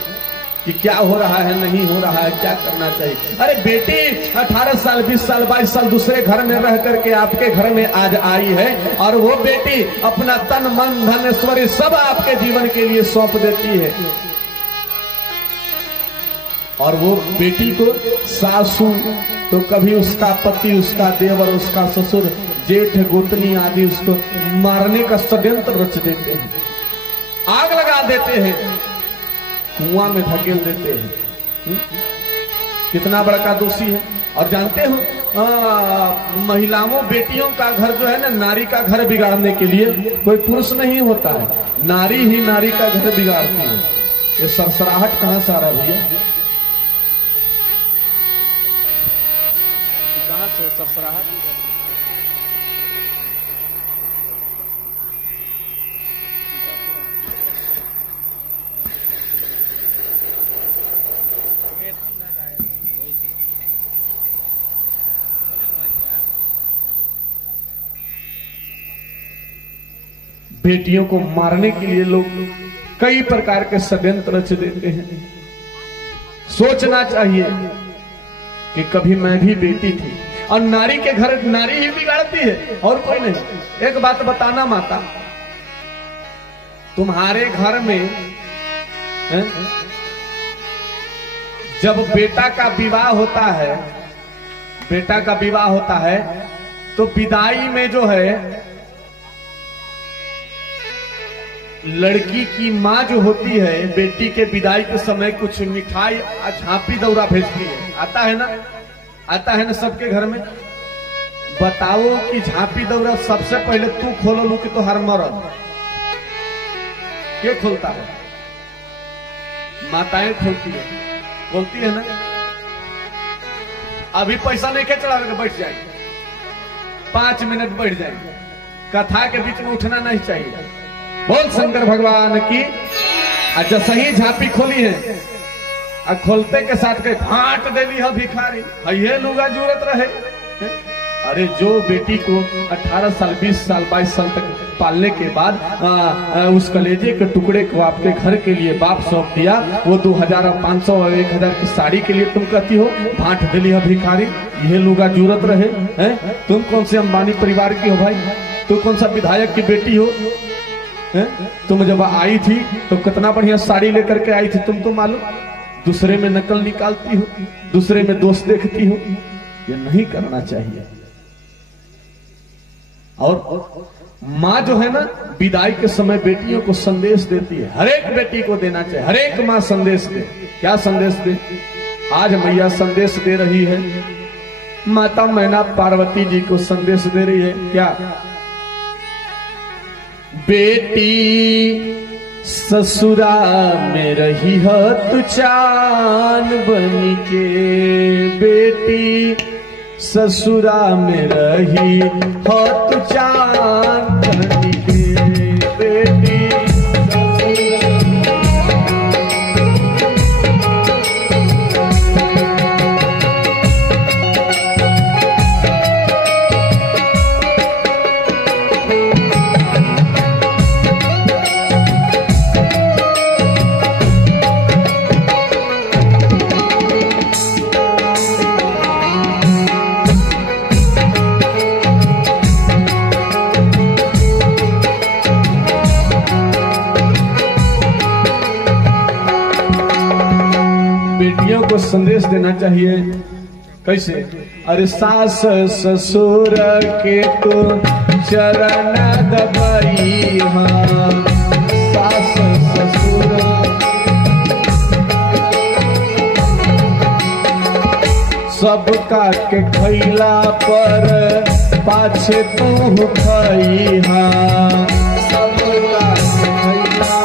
कि क्या हो रहा है, नहीं हो रहा है, क्या करना चाहिए। अरे बेटी 18 साल 20 साल 22 साल दूसरे घर में रह करके आपके घर में आज आई है, और वो बेटी अपना तन मन धन ऐश्वर्य सब आपके जीवन के लिए सौंप देती है, और वो बेटी को सासू तो कभी उसका पति, उसका देवर, उसका ससुर, जेठ, गोतनी आदि उसको मारने का षड्यंत्र रच देते हैं, आग लगा देते हैं, कुआं में धकेल देते हैं। कितना बड़ा दोषी है। और जानते हो महिलाओं, बेटियों का घर जो है ना, नारी का घर बिगाड़ने के लिए कोई पुरुष नहीं होता है, नारी ही नारी का घर बिगाड़ती है। ये सरसराहट कहां से आ रहा भैया? कहां से सरसराहट? बेटियों को मारने के लिए लोग कई प्रकार के षड्यंत्र रच देते हैं। सोचना चाहिए कि कभी मैं भी बेटी थी, और नारी के घर नारी ही बिगाड़ती है और कोई नहीं। एक बात बताना माता, तुम्हारे घर में जब बेटा का विवाह होता है, बेटा का विवाह होता है, तो विदाई में जो है लड़की की माँ जो होती है, बेटी के विदाई के समय कुछ मिठाई झांपी दौरा भेजती है। आता है ना, आता है ना सबके घर में। बताओ कि झांपी दौरा सबसे पहले तू खोलो लू कि तो हर मरद के खोलता है? माताएं खोलती है, बोलती है ना। अभी पैसा लेके चढ़ा के बैठ जाएगी, 5 मिनट बैठ जाएगी, कथा के बीच में उठना नहीं चाहिए। बोल शंकर भगवान की। अच्छा सही झांपी खोली है, और खोलते के साथ कहीं फाट देली है भिखारी, ये लुगा जरूरत रहे। अरे जो बेटी को 18 साल 20 साल 22 साल तक पालने के बाद उस कलेजे के टुकड़े को आपके घर के लिए बाप सौंप दिया, वो 2000 500 और 1000 की साड़ी के लिए तुम कहती हो फाट देली है भिखारी, यह लुगा जरूरत रहे हैं? तुम कौन से अंबानी परिवार की हो भाई? तुम कौन सा विधायक की बेटी हो? तुम जब आई थी तो कितना बढ़िया साड़ी लेकर के आई थी, तुमको मालूम? दूसरे में नकल निकालती हो, दूसरे में दोष देखती हो। ये नहीं करना चाहिए। और माँ जो है ना, विदाई के समय बेटियों को संदेश देती है। हर एक बेटी को देना चाहिए, हर एक माँ संदेश दे। क्या संदेश दे? आज मैया संदेश दे रही है, माता मैना पार्वती जी को संदेश दे रही है। क्या? बेटी ससुरा में रही है तू चान बन के, बेटी ससुरा में रही है तू चान बन के, बेटी संदेश देना चाहिए। कैसे? अरे सास ससुर के तो चरण दबई, सास ससुर सबका के खैला पर पाछे तू खई, सबका के खैला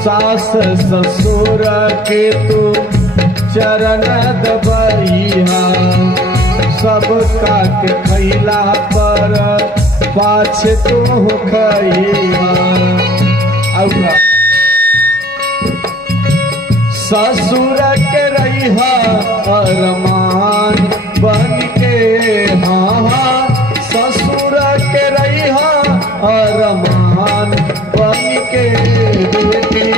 सास ससुर के तू चरण दबई, सबका के खैला पर पाछे तू खई। ससुर के रही अरमान बन के, ससुर के रही अरमान बन के, बेटी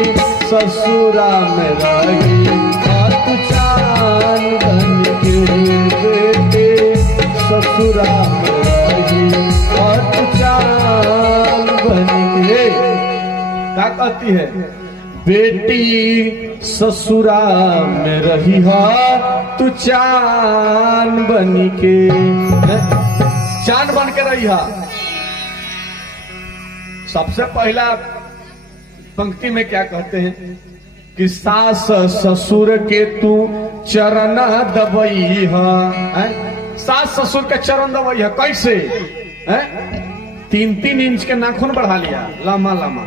ससुरा में रही तू चान बन के, बेटी ससुरा में रही तू चान बन के। क्या कहती है? बेटी ससुरा में रही तू चान बन के, चान बन के रही। सबसे पहला पंक्ति में क्या कहते हैं कि सास ससुर के तू चरण दबई है। सास ससुर के चरण दबई है कैसे? 3-3 इंच के नाखून बढ़ा लिया लम्बा लम्बा,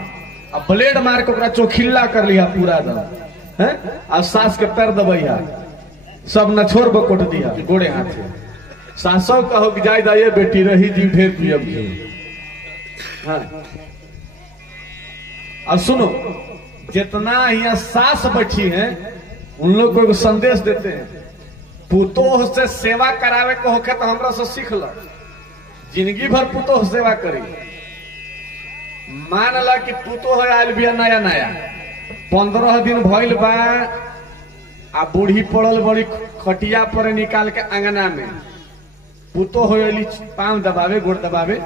अब ब्लेड मार के ओकरा चोखिल्ला कर लिया पूरा दम है। अब सास के पैर दबैया सब नछोड़ बकोट दिया गोड़े हाथ। सासो कहो कि जाय दाइए बेटी रही जी ढेर पियब घी। अब सुनो, जितना यहाँ सास बैठी है उन लोग को संदेश देते हैं, पुतोह से सेवा करावे को होके तो हमरा से सीख लो, जिंदगी भर पुतोह सेवा करी। मान ला कि पुतोह आयल बिया नया नया, 15 दिन भइल बा, आ बूढ़ी पड़ल बड़ी खटिया पर निकाल के अंगना में, पुतोह पांव दबावे गोड़ दबावे,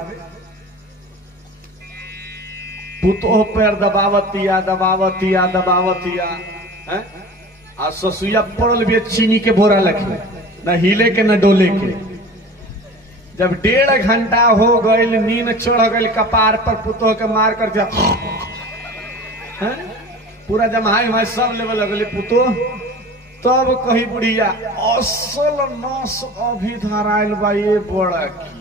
पुतोह पैर दबावतिया दबावतिया दबावतिया, आ ससुया पड़ल बिया चीनी के बोरा लखे, न हिले के न डोले के। जब 1.5 घंटा हो गई, नींद चढ़ गई कपार पर, पुतोह के मार कर दिया पूरा जमाई हमारे सब लेवल लगल पुतोह। तब कही बुढ़िया असल नस अभी धराइल बा ये बड़ा की,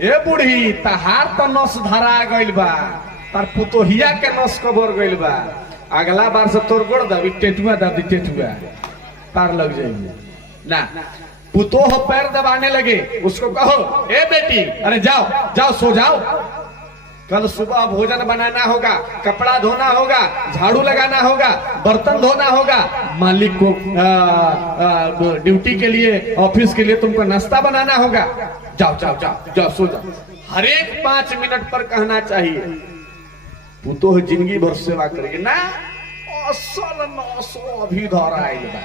ए बुढ़ी तहार तो नस धरा गइल बा, तार पुतोहिया के नस कबर गइल बा, अगला बार से तोर गोड़ दबी टेटुआ दबी टेटुआ पार लग जाएगी ना। पुतोह पैर दबाने लगे, उसको कहो ए बेटी अरे जाओ जाओ सो जाओ, कल सुबह भोजन बनाना होगा, कपड़ा धोना होगा, झाड़ू लगाना होगा, बर्तन धोना होगा, मालिक को ड्यूटी के लिए ऑफिस के लिए तुमको नाश्ता बनाना होगा, जाओ जाओ जाओ जाओ सो जाओ। हर एक 5 मिनट पर कहना चाहिए। पुतोह जिंदगी भर सेवा करेगी ना, असल नसो अभी धरा आइल बा,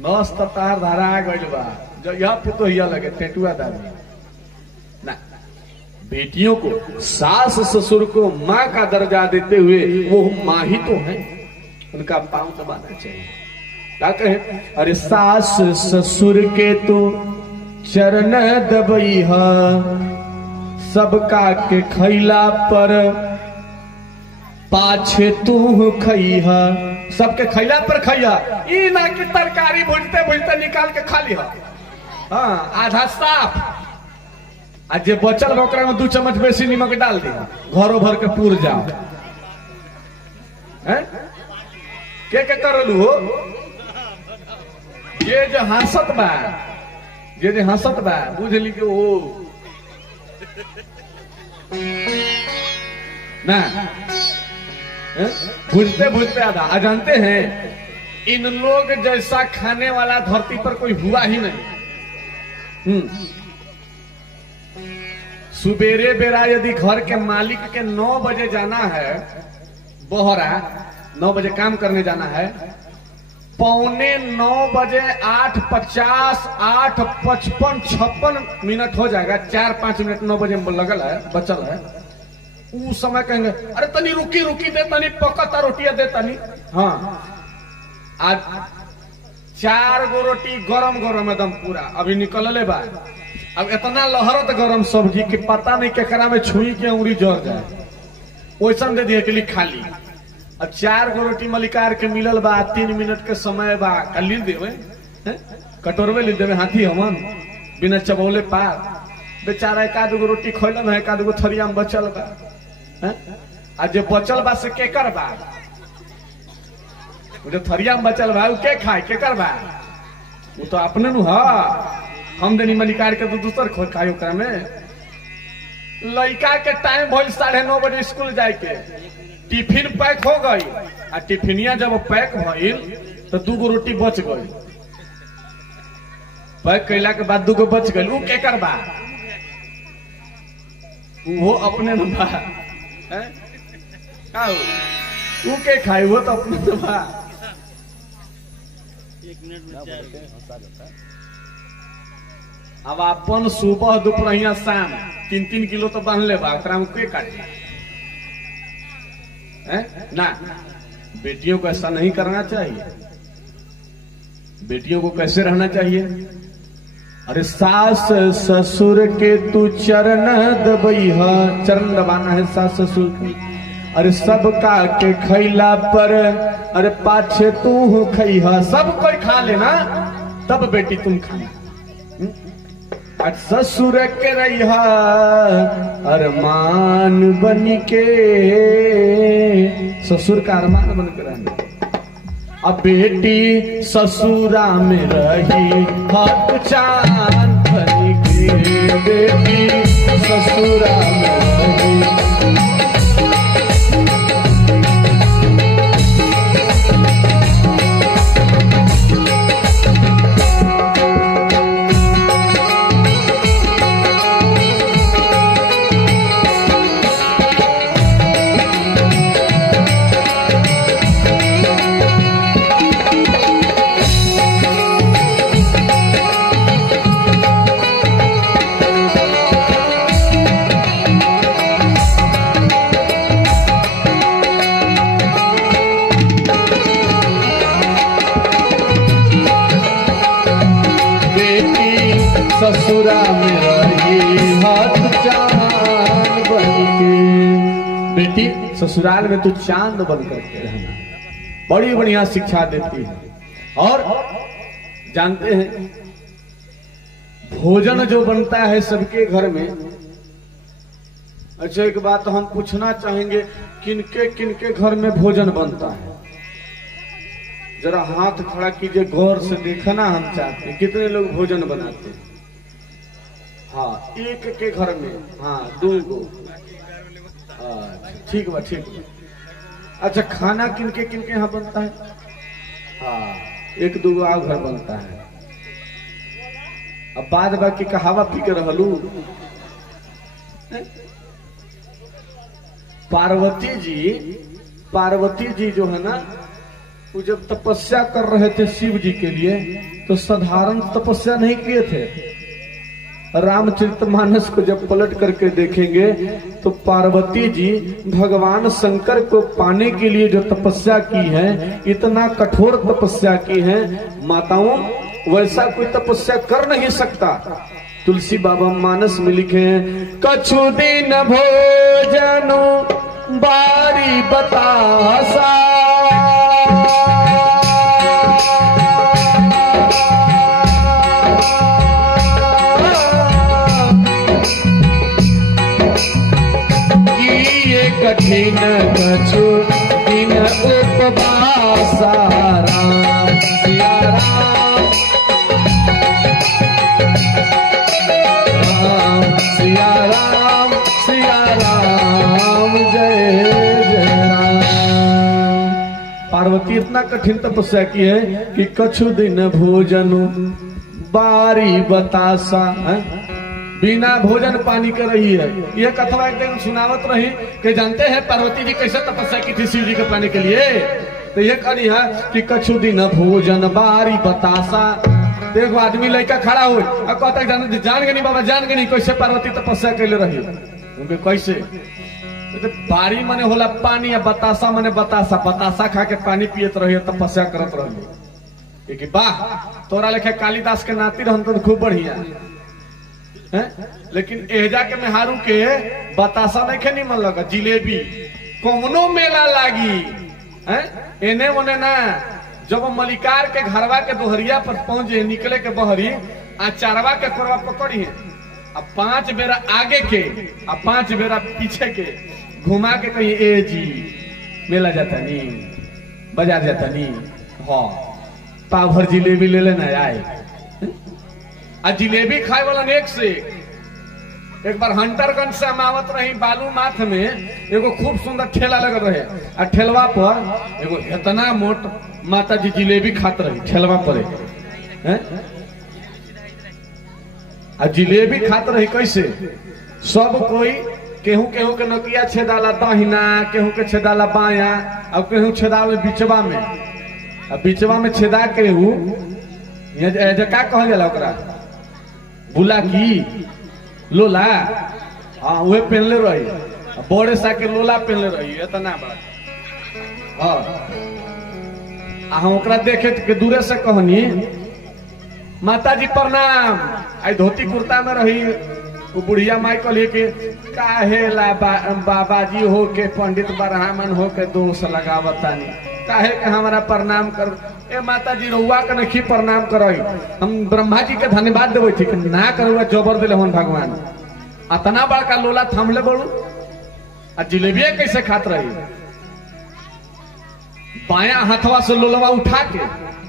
नस तार धरा गइल बा, जो यह पुतोहिया लगे टेटुआ दाबी ना। बेटियों को, सास ससुर को माँ का दर्जा देते हुए वो माँ ही तो है, उनका पांव दबाना चाहिए। क्या कहे? अरे सास ससुर के तो चरण दबई सबका के खैला पर पाछे तू खई, सबके खैला पर खैया, ई ना कि तरकारी भूजते भूजते निकाल के खा लिया। हाँ, आधा साफ, आज जे बचल ओकरा में 2 चम्मच बेसी नमक डाल दिया, घरों भर के पूर जाओ। के करलू हो? ये जो हंसत बा, ये जो हंसत बा, बुझली कि ओ ना बुझते बुझते आधा। जानते हैं इन लोग जैसा खाने वाला धरती पर कोई हुआ ही नहीं। सुबेरे बेरा यदि घर के मालिक के 9 बजे जाना है बोहरा, 9 बजे काम करने जाना है, 8:45 बजे 8:50 8:55 56 मिनट हो जाएगा, 4-5 मिनट 9 बजे लगल है, बचल है, उस समय कहेंगे अरे तनी रुकी रुकी दे, तनी पकता रोटियां दे तनी। हाँ, आज 4 गो रोटी गरम गरम एकदम पूरा अभी निकलले बा। अब इतना लहरत गरम सब्जी कि पता नहीं केकरा में छुई के उंगली जड़ जाए, वैसा दे दिए के लिए खाली। अब 4 गो रोटी मलिकार के मिलल बा, 3 मिनट के समय बा, ली देवे कटोरवे ली देवे हाथी हमन बिना चबौले पार। बेचारा 1 गो रोटी खोलन है, 1 गो थरिया में बचल बा। आज जो बचल बा से केकर बा, जो थरिया में बचल बा के खाए केकर बा, वो तो अपने नु हम देनी मलिकार के तो दूसर खोल खाए ओकरा में। लड़का के टाइम भइल 9:30 बजे स्कूल जाए के, टिफिन पैक हो गई आ टिफिनिया जब पैक भइल तो 2 गो रोटी बच गई। पैक कैला के बाद 2 गो बच गई, वो केकर बा, वो अपने न बा। वो के खाए, वो तो अपने न बा। अब अपन सुबह दोपहरिया शाम 3-3 किलो तो बांध ले बा, ओकरा में के काटे ना। बेटियों को ऐसा नहीं करना चाहिए। बेटियों को कैसे रहना चाहिए? अरे सास ससुर के तू चरण दबैहा, चरण दबाना है सास ससुर के। अरे सबका के खैला पर अरे पाछे तू खैहा, सब कोई खा लेना तब बेटी तुम खाना। ससुर के रहा अरमान बन के, ससुर का अरमान बन के रहना। अब बेटी ससुरा में रही हाथ चांद बन के, बेटी ससुरा में रही। ससुरा में रही हाथ चांद बन के, बेटी ससुराल में तू चांद बन करके रहना। बड़ी बढ़िया शिक्षा देती है। और जानते हैं भोजन जो बनता है सबके घर में। अच्छा, एक बात हम पूछना चाहेंगे, किनके किनके घर में भोजन बनता है? जरा हाथ खड़ा कीजिए, गौर से देखना हम चाहते हैं कितने लोग भोजन बनाते हैं। हाँ, एक के घर में, हाँ 2 गो, ठीक बा ठीक बा। अच्छा, खाना किनके किनके यहाँ बनता है? हाँ, 1-2 गो आव घर बनता है। अब बाद बाकी कहावा पी के रहलू। पार्वती जी जो है ना, वो जब तपस्या कर रहे थे शिव जी के लिए, तो साधारण तपस्या नहीं किए थे। रामचरितमानस को जब पलट करके देखेंगे तो पार्वती जी भगवान शंकर को पाने के लिए जो तपस्या की है, इतना कठोर तपस्या की है, माताओं वैसा कोई तपस्या कर नहीं सकता। तुलसी बाबा मानस में लिखे हैं, कछु दिन भोजनो बारी बतासा, कठिन कछु दिन उपवासा, राम सिया राम, राम सिया राम, सिया राम, जय जय राम। पार्वती इतना कठिन तपस्या की है कि कछु दिन भोजन बारी बतासा, बिना भोजन पानी कर रही है। यह कथवा एक दिन सुनावत रही कि जानते हैं पार्वती जी कैसे तपस्या की थी शिव जी के पाने के लिए? तो ये कही है कि कछु दिन भोजन बारी बतासा। देखो आदमी लड़का खड़ा हो और कहता जान गए नहीं बाबा, जान गए नहीं कैसे पार्वती तपस्या कैले रही। उनके कैसे तो बारी मने होला पानी या बतासा मने बतासा, बतासा खा के पानी पियत रहिए तपस्या करत रहिए कि वाह तोरा लेखे कालिदास के नाती रहन तो खूब बढ़िया है। लेकिन एहजा के मेहारू के बतासा नहीं खे निमन लगा, जिलेबी कौनो मेला लागी है एने ओने ना। जब मलिकार के घरवा के दोहरिया पर पहुंचे निकले के बहरी आ चारवा के कोरवा पकड़ी है, अब 5 बेरा आगे के अब 5 बेरा पीछे के घुमा के कहीं ए जी मेला जाता नी, बाजार जाता नी, हाँ पाव भर जिलेबी ले लेना आए। आ जिलेबी खाए वाला एक से एक बार हंटरगंज से हम आवत रही, बालू माथ में एगो खूब सुंदर ठेला लग रहे आ ठेलवा पर एगो इतना मोट माता जी जिलेबी खात रही ठेलवा पर आ जिलेबी खात रही कैसे सब कोई केहू केहू के नकिया छेदाला दाहिना, केहू के छेदाला बाया, अब केहू छेदावे बिचवा में, अब बिचवा में छेदा केहू का कहल जाला ओकरा बुला की लोला, हाँ वह पहनले रही, बड़े सा के लोला पहनले रही इतना बात। हाँ ओकरा देखे के दूरे से कहनी माता जी प्रणाम, आई धोती कुर्ता में रही, वो बुढ़िया माई कहली कि काहे ला बाबाजी हो के पंडित ब्राह्मण हो के दोष लगावतानी, काहे के हमारा प्रणाम कर। ए माता जी रउआ के नहीं प्रणाम करई, हम ब्रह्मा जी के धन्यवाद देवे थी ना करुआ जबर दिले हन भगवान। अतना बड़का लोला थामले बड़ू आ जिलेबिया कैसे खात रही, बाया हाथवा से लोलवा उठा के,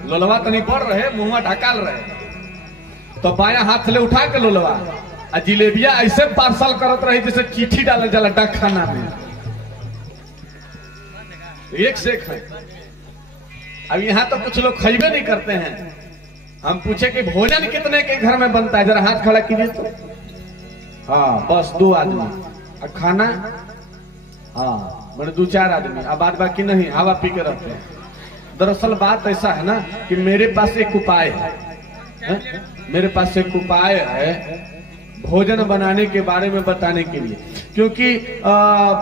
लोलवा तनी बढ़ रहे मुंहवा ढकाल रहे तो बाया हाथ ले उठा के लोलवा आ जिलेबिया ऐसे पार्सल करत रही जैसे चिट्ठी डाले जाला डाक खाना में, एक से एक है। अब यहाँ तो कुछ लोग खरीबे नहीं करते हैं। हम पूछे कि भोजन कितने के घर में बनता है, जरा हाथ खड़ा कीजिए तो। हाँ बस 2 आदमी, और खाना हाँ मैंने 2-4 आदमी, अब बात बाकी नहीं हवा पी के रहते हैं। दरअसल बात ऐसा है ना कि मेरे पास एक उपाय है, मेरे पास एक उपाय है भोजन बनाने के बारे में बताने के लिए, क्योंकि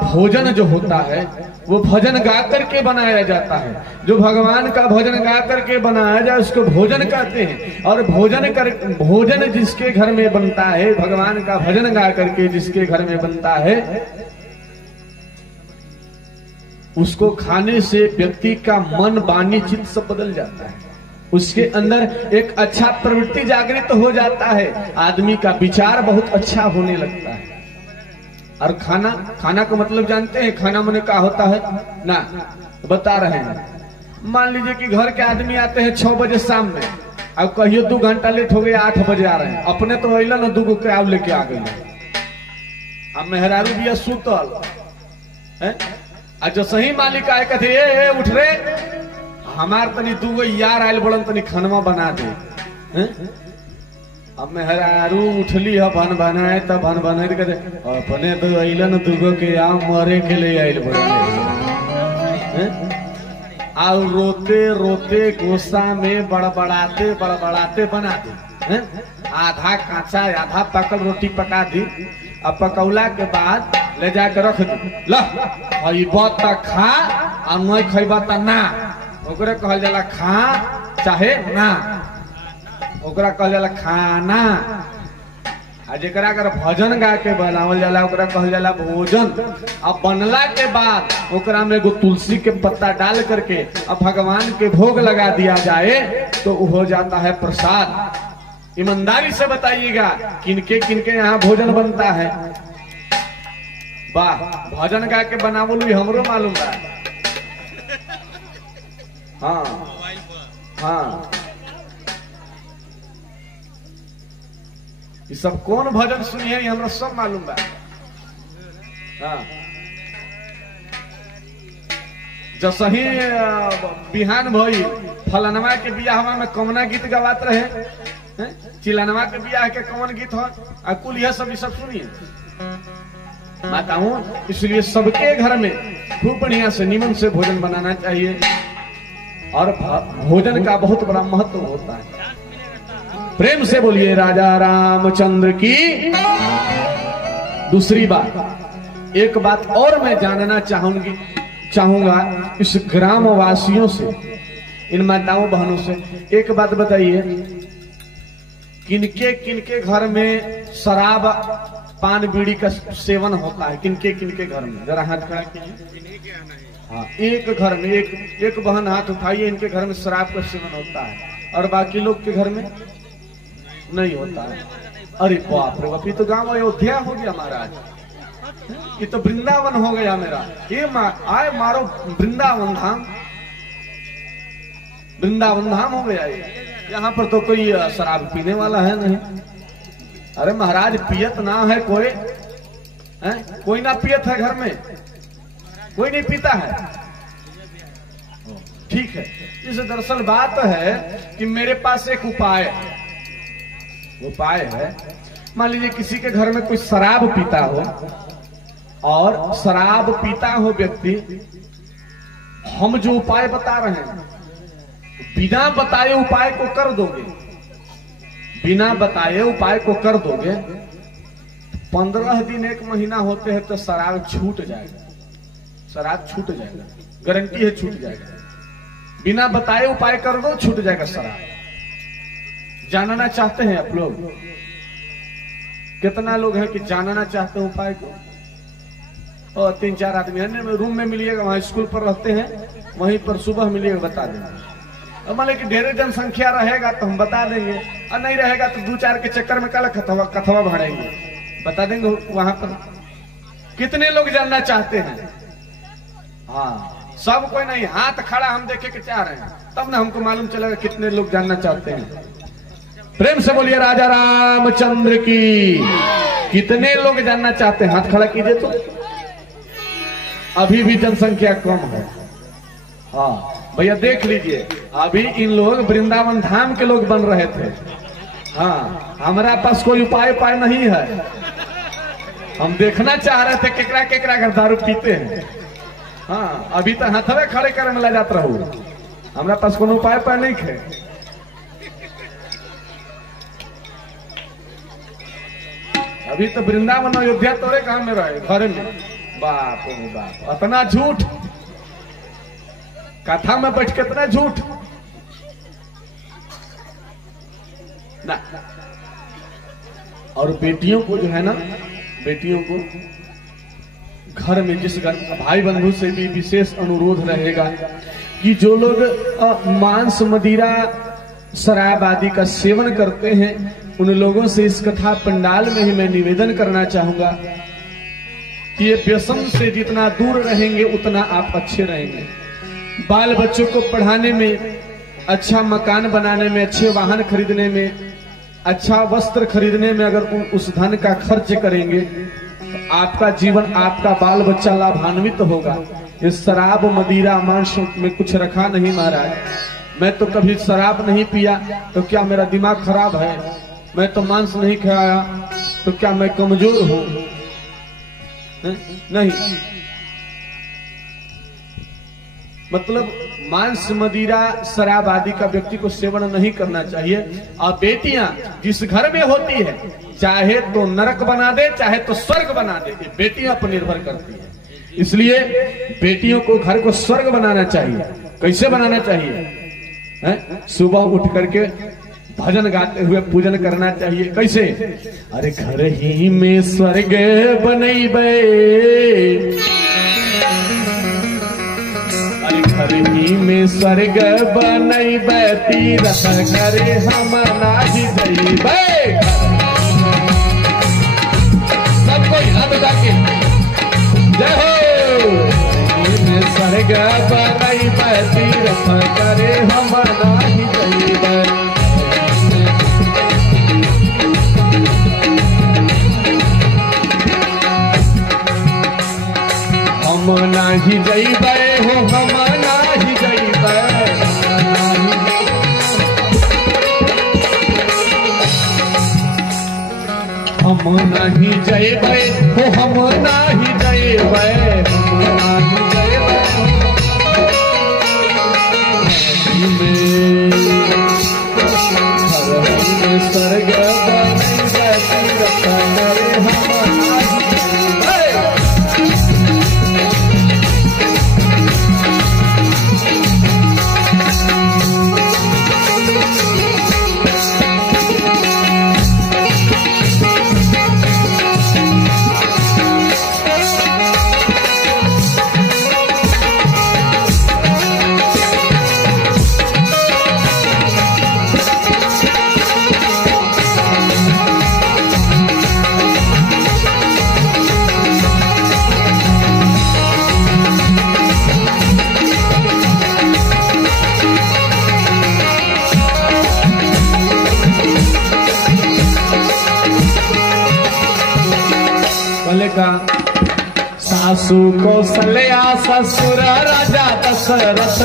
भोजन जो होता है वो भजन गा करके बनाया जाता है। जो भगवान का भजन गा करके बनाया जाए उसको भोजन कहते हैं। और भोजन जिसके घर में बनता है, भगवान का भजन गा करके जिसके घर में बनता है, उसको खाने से व्यक्ति का मन वाणी चित्त सब बदल जाता है, उसके अंदर एक अच्छा प्रवृत्ति जागृत हो जाता है, आदमी का विचार बहुत अच्छा होने लगता है। और खाना का मतलब जानते हैं, खाना मने क्या होता है ना, बता रहे हैं। मान लीजिए कि घर के आदमी आते हैं 6 बजे शाम में, अब कहिए 2 घंटा लेट हो गया 8 बजे आ रहे हैं, अपने तो अला ना 2 क्राव लेके आ गए, अब मेहरारू दिया सूतल है, जो सही मालिक आए कहते ए उठ रे हमार तनी 2 यार आयल बड़न तनी खनवा बना दे है? अब मेहरारू उठली है भन बनाए तब भन बनाए कहते अपने तो अलन 2 के आओ मरे के लिए आयल बड़न, और रोते रोते गुस्सा में बड़बड़ाते बड़बड़ाते बना दे, आधा कांचा आधा पकल रोटी पका दी, अब पकौला के बाद ले जाकर रख दी, खैबा त खा और नहीं खैबा त ना, ओकरे कहल जाला खा चाहे ना, ओकरा कहल जाला खाना। आ जेकरा अगर भजन गा के बनावल जाला ओकरा कहल जाला भोजन। अब बनला के बाद ओकरा में एगो तुलसी के पत्ता डाल करके अब भगवान के भोग लगा दिया जाए तो हो जाता है प्रसाद। ईमानदारी से बताइएगा किनके किनके यहाँ भोजन बनता है? वाह, भजन गा के बनावल हमरो मालूम बा। हाँ हाँ, ये सब कौन भजन सुनी है हमरा सब मालूम बा। हाँ, जब सही बिहान भई फलनवा के बियाहवा में कौना गीत गवात रहे, चिलनवा के बियाह के कौन गीत हो, कुल यह सब सुनिए माताओं। इसलिए सबके घर में खूब बढ़िया से निमन से भोजन बनाना चाहिए और भोजन का बहुत बड़ा महत्व होता है। प्रेम से बोलिए राजा रामचंद्र की। दूसरी बात, एक बात और मैं जानना चाहूंगा इस ग्राम वासियों से, इन माताओं बहनों से, एक बात बताइए, किनके किनके घर में शराब पान बीड़ी का सेवन होता है? किनके किनके घर में? जरा हाथ खड़ा कीजिए। हाँ, एक घर में एक बहन हाथ उठाइए, इनके घर में शराब का सेवन होता है और बाकी लोग के घर में नहीं होता है। अरे बाप रे बाप, ये तो गांव अयोध्या हो गया महाराज, ये तो वृंदावन हो गया मेरा। ये आए मारो वृंदावन धाम हो गया ये। यहाँ पर तो कोई शराब पीने वाला है नहीं। अरे महाराज, पियत ना है कोई है? कोई ना पियत है घर में, कोई नहीं पीता है। ठीक है, इस दरअसल बात है कि मेरे पास एक उपाय है। मान लीजिए किसी के घर में कोई शराब पीता हो, और शराब पीता हो व्यक्ति, हम जो उपाय बता रहे हैं बिना बताए उपाय को कर दोगे, बिना बताए उपाय को कर दोगे, 15 दिन 1 महीना होते हैं तो शराब छूट जाएगा। शराब छूट जाएगा, गारंटी है छूट जाएगा। बिना बताए उपाय कर दो, छूट जाएगा शराब। जानना चाहते हैं आप लोग? कितना लोग हैं कि जानना चाहते हैं उपाय को? और 3-4 आदमी है। रूम में मिलिएगा, वहां स्कूल पर रहते हैं, वहीं पर सुबह मिलिएगा, बता देंगे। और मान लीजिए कि ढेर जनसंख्या रहेगा तो हम बता देंगे, और नहीं रहेगा तो 2-4 के चक्कर में कल कथवा भरेंगे, बता देंगे वहां पर। कितने लोग जानना चाहते हैं? हाँ, सब कोई नहीं, हाथ खड़ा हम देखे के चाह रहे हैं, तब ना हमको मालूम चलेगा कितने लोग जानना चाहते हैं। प्रेम से बोलिए राजा रामचंद्र की। कितने लोग जानना चाहते हैं? हाथ खड़ा कीजिए। तो अभी भी जनसंख्या कम है। हाँ भैया, देख लीजिए, अभी इन लोग वृंदावन धाम के लोग बन रहे थे। हाँ, हमारा पास कोई उपाय नहीं है। हम देखना चाह रहे थे केकरा केकरा घर दारू पीते हैं। हाँ, अभी तो हाथवे खड़े करे में ला जात रहू, हमारा पास कोनो उपाय नहीं है। अभी तो वृंदावन अयोध्या तोरे कहां में रहे, घर में। बाप रे बाप, इतना झूठ, कथा में बैठ के इतना झूठ ना। और बेटियों को जो है ना, बेटियों को घर में, जिस घर भाई बंधु से भी विशेष अनुरोध रहेगा कि जो लोग मांस मदिरा शराब आदि का सेवन करते हैं, उन लोगों से इस कथा पंडाल में ही मैं निवेदन करना चाहूंगा कि ये व्यसन से जितना दूर रहेंगे उतना आप अच्छे रहेंगे। बाल बच्चों को पढ़ाने में, अच्छा मकान बनाने में, अच्छे वाहन खरीदने में, अच्छा वस्त्र खरीदने में अगर उस धन का खर्च करेंगे तो आपका जीवन, आपका बाल बच्चा लाभान्वित होगा। ये शराब मदिरा मांस में कुछ रखा नहीं महाराज। मैं तो कभी शराब नहीं पिया तो क्या मेरा दिमाग खराब है? मैं तो मांस नहीं खाया तो क्या मैं कमजोर हूं? नहीं, मतलब मांस मदिरा शराब आदि का व्यक्ति को सेवन नहीं करना चाहिए। और बेटियां जिस घर में होती है, चाहे तो नरक बना दे चाहे तो स्वर्ग बना दे, बेटियां पर निर्भर करती है। इसलिए बेटियों को घर को स्वर्ग बनाना चाहिए। कैसे बनाना चाहिए? सुबह उठ करके भजन गाते हुए पूजन करना चाहिए। कैसे? अरे घर ही में स्वर्ग बनैबे, अरे घर ही में स्वर्ग बनैबे, तीरथ करे हम नाही जइबे। सबको याद रखे, जय हो। स्वर्ग बनैबे, तीरथ करे हम नाही जइबे। हम नाही जइबे हो, हम नाही जइबे। हम नाही जइबे हो, हम नाही जइबे। हम नाही जइबे स्वर्ग बनैबे, तीरथ करे हम नाही जइबे। का सासू कौशल्या ससुर राजा दशरथ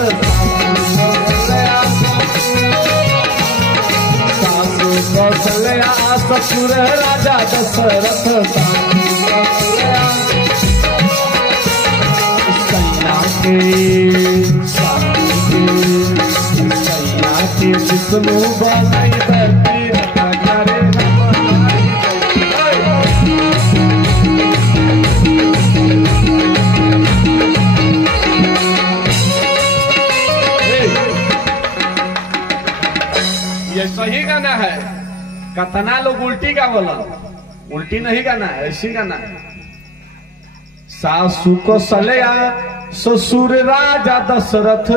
सासू कौशल्या ससुर राजा दशरथ सैया के विष्णु बनाई धरती करे ये सही गाना है। कतना लोग उल्टी का बोला, उल्टी नहीं गाना है, ऐसी गाना है। सासू को सलया ससुर राजा दशरथ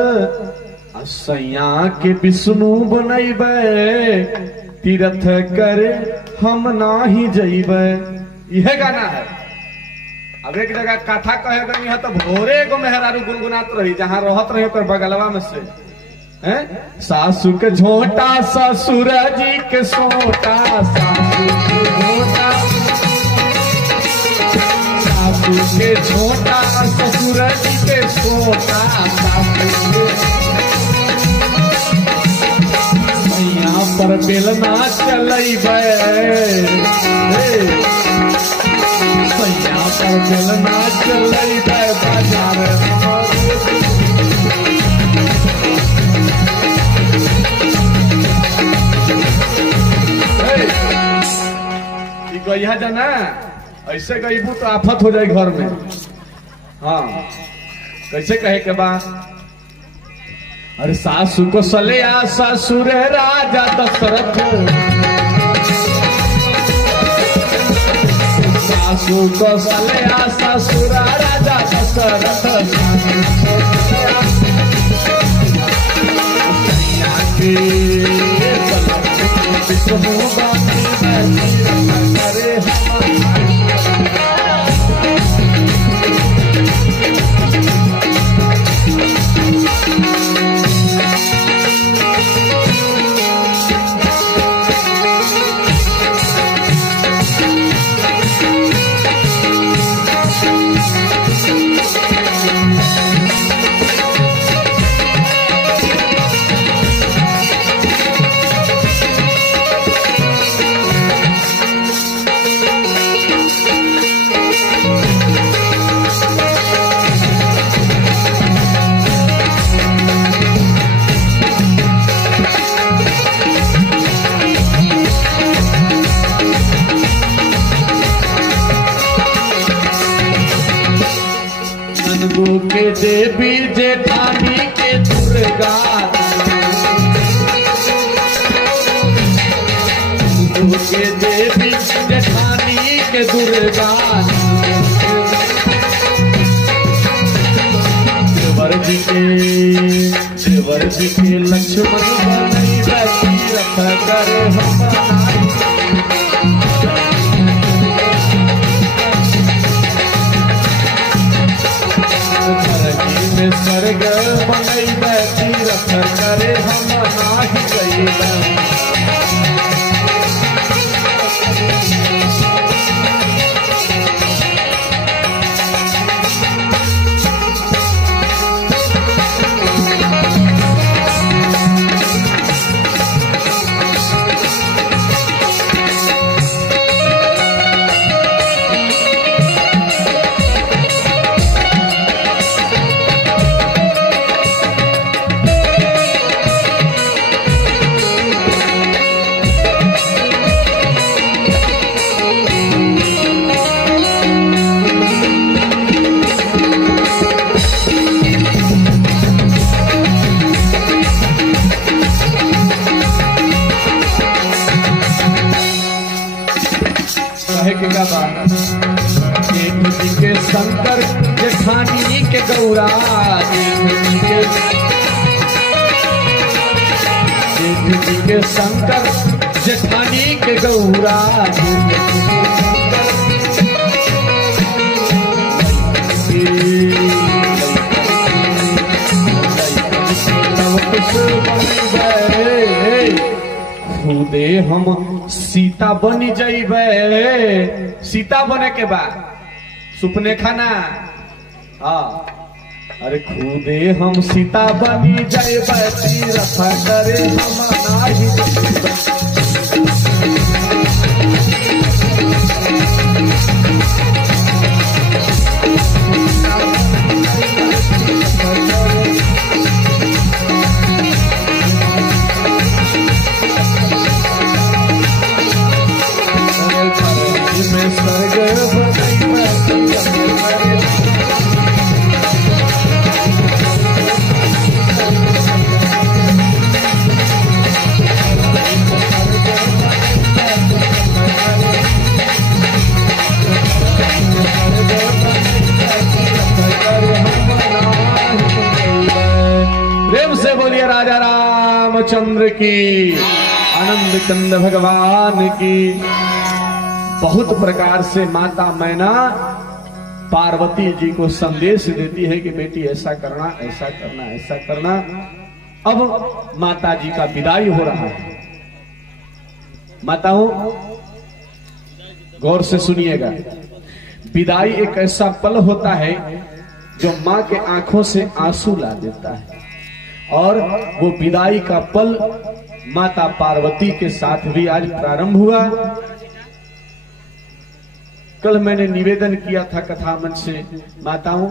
सैया के विष्णु बनैबे तीर्थ करे हम नाही जइबे। यह गाना है। अब एक जगह कथा कहे गई है तो भोरे को मेहरारू गुनगुनात रही जहां रहत रही ओकर बगलवा में से सासू के झोटा ससुर जी के सोटा सासू के झोटा ससुर जी के सोटा सैया पर बेलना चलैबे सैया पर बेलना चलैबे बाजार गैया जाना ऐसे गईबू तो आफत हो जाए घर में। हाँ कैसे कहे के बा अरे सासू को सलया ससुर राजा दशरथ सासू को सलया ससुर राजा दशरथ के देवी जेठानी के दुर्गा के देवी जेठानी के दुर्गा देवर जी के लक्ष्मण बनाई तीरथ करे हम स्वर्ग बनैबे तीरथ करे हम नाही जइबे। के शंकर जेठानी के गौरा के शंकर जेठानी के गौरा खुदे हम सीता बनी जइबे। सीता बने के बाद सुपने खाना। हाँ, अरे खुदे हम सीता बनी जय बती रथा करे हम नाही। प्रेम से बोलिए राजा रामचंद्र की, आनंद कंद भगवान की। बहुत प्रकार से माता मैना पार्वती जी को संदेश देती है कि बेटी ऐसा करना, ऐसा करना, ऐसा करना। अब माता जी का विदाई हो रहा है। माताओं गौर से सुनिएगा, विदाई एक ऐसा पल होता है जो मां के आंखों से आंसू ला देता है। और वो विदाई का पल माता पार्वती के साथ भी आज प्रारंभ हुआ। कल मैंने निवेदन किया था कथा मंच से, माताओं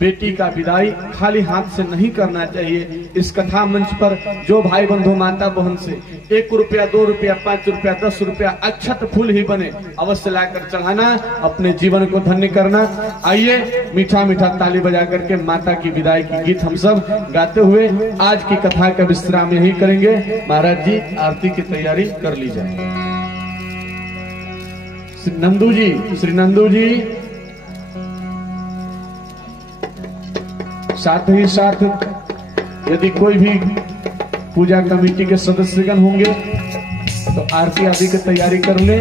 बेटी का विदाई खाली हाथ से नहीं करना चाहिए। इस कथा मंच पर जो भाई बंधु माता बहन से 1 रुपया, 2 रुपया, 5 रुपया, 10 रुपया अक्षत फूल ही बने अवश्य लाकर चढ़ाना, अपने जीवन को धन्य करना। आइए मीठा मीठा ताली बजा करके माता की विदाई की गीत हम सब गाते हुए आज की कथा का विश्राम यही करेंगे। महाराज जी आरती की तैयारी कर ली जाए। श्री नंदू जी साथ ही साथ यदि कोई भी पूजा कमेटी के सदस्यगण होंगे तो आरती आदि की तैयारी कर ले।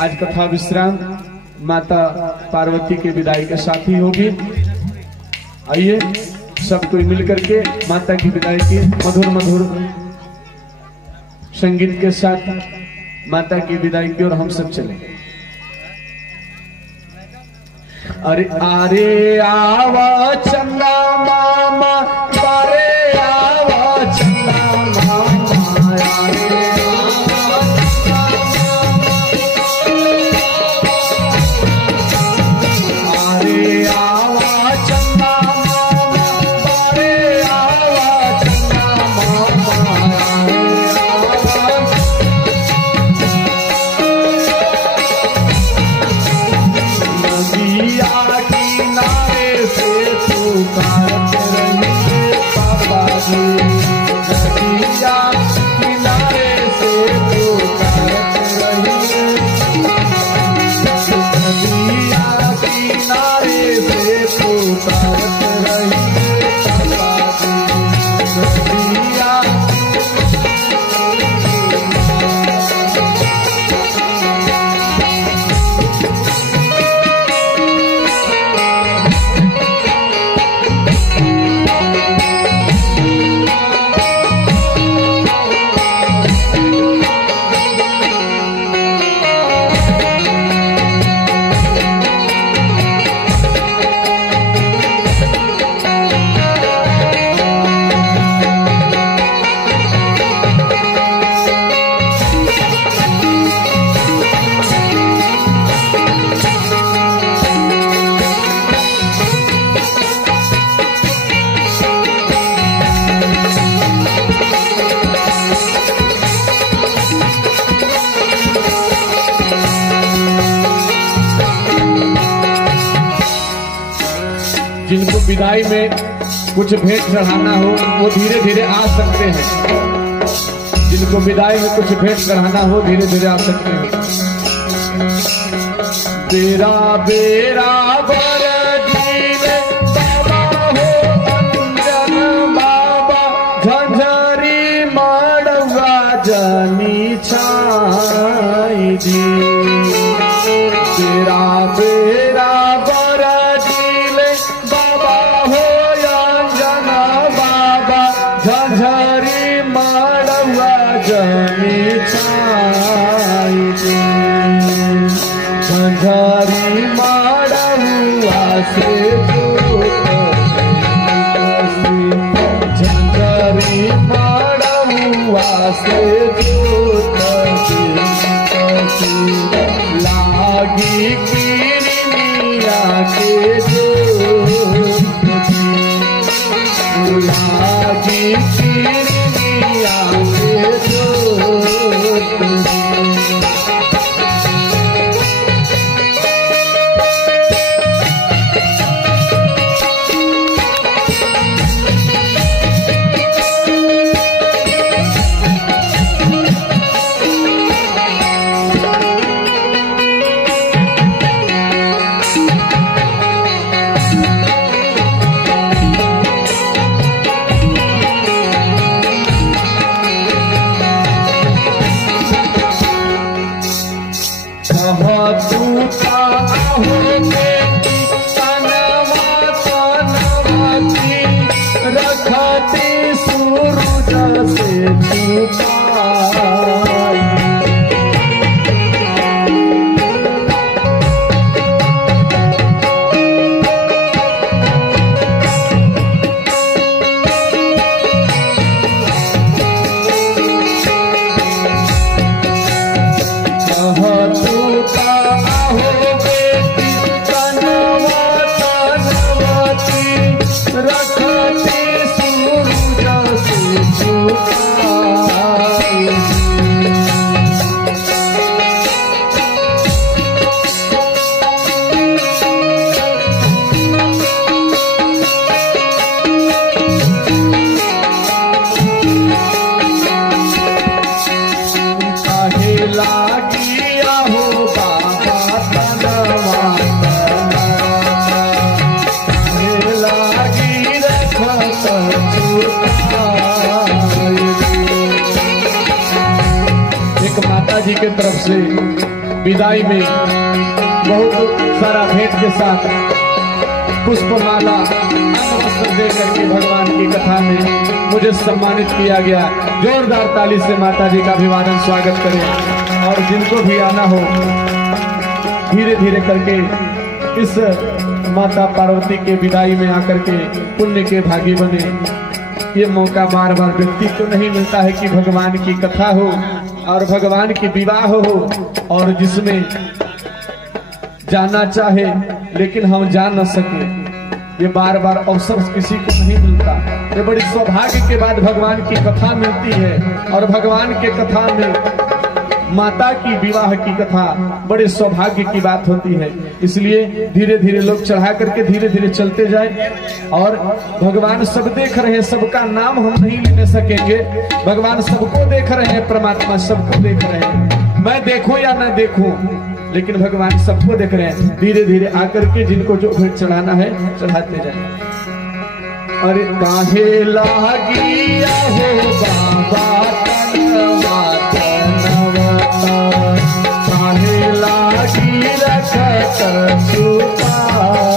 आज कथा विश्राम माता पार्वती के विदाई के साथ ही होगी। आइए सब कोई मिलकर के माता की विदाई की मधुर मधुर संगीत के साथ माता की विदाई की ओर हम सब चलेंगे। अरे आरे आवा चंदा मामा, अरे आवा चंदा मामा, अरे आवा चंदा मामा, अरे आवा चंदा मामा, किनारे से पुकारत रहिए बाबा जी, नदिया किनारे से पुकारत रहिए, नदिया किनारे से पुकारत रहिए बाबा जी, नदिया। जिनको विदाई में कुछ भेंट चढ़ाना हो वो धीरे धीरे आ सकते हैं। जिनको विदाई में कुछ भेंट चढ़ाना हो धीरे धीरे आ सकते हैं। बेरा बेरा बर जीले बाबा हो अंजन बाबा, झंझरी मड़वा जनी छाई दी। बेरा बेरा झंझरी मड़वा जनी छाई, झंझरी मड़वा लागी किरनिया के जोत लागी किरनिया के जोत रखती सूरज से छुपाई लागिया हो बाबा तनवा लागी रखत एक माता जी के तरफ से विदाई में बहुत सारा भेंट के साथ पुष्पमाला वस्त्र दे करके भगवान की कथा में मुझे सम्मानित किया गया। जोरदार ताली से माता जी का अभिवादन स्वागत करें और जिनको भी आना हो धीरे धीरे करके इस माता पार्वती के विदाई में आकर के पुण्य के भागी बने। ये मौका बार बार व्यक्ति को नहीं मिलता है कि भगवान की कथा हो और भगवान की विवाह हो और जिसमें जाना चाहे लेकिन हम जा न सके। ये बार बार अवसर किसी को नहीं मिलता। ये बड़ी सौभाग्य के बाद भगवान की कथा मिलती है और भगवान के कथा में माता की विवाह की कथा बड़े सौभाग्य की बात होती है। इसलिए धीरे धीरे लोग चढ़ा करके धीरे धीरे चलते जाए और भगवान सब देख रहे हैं, सबका नाम हम नहीं ले सकेंगे। भगवान सबको देख रहे हैं, परमात्मा सबको देख रहे हैं। मैं देखूं या ना देखूं लेकिन भगवान सबको देख रहे हैं। धीरे धीरे आकर के जिनको जो भेंट चढ़ाना है चढ़ाते जाए। अरे काहे लागिया हो बाबा तनवा तनवा काहे लागी रखत छुपाई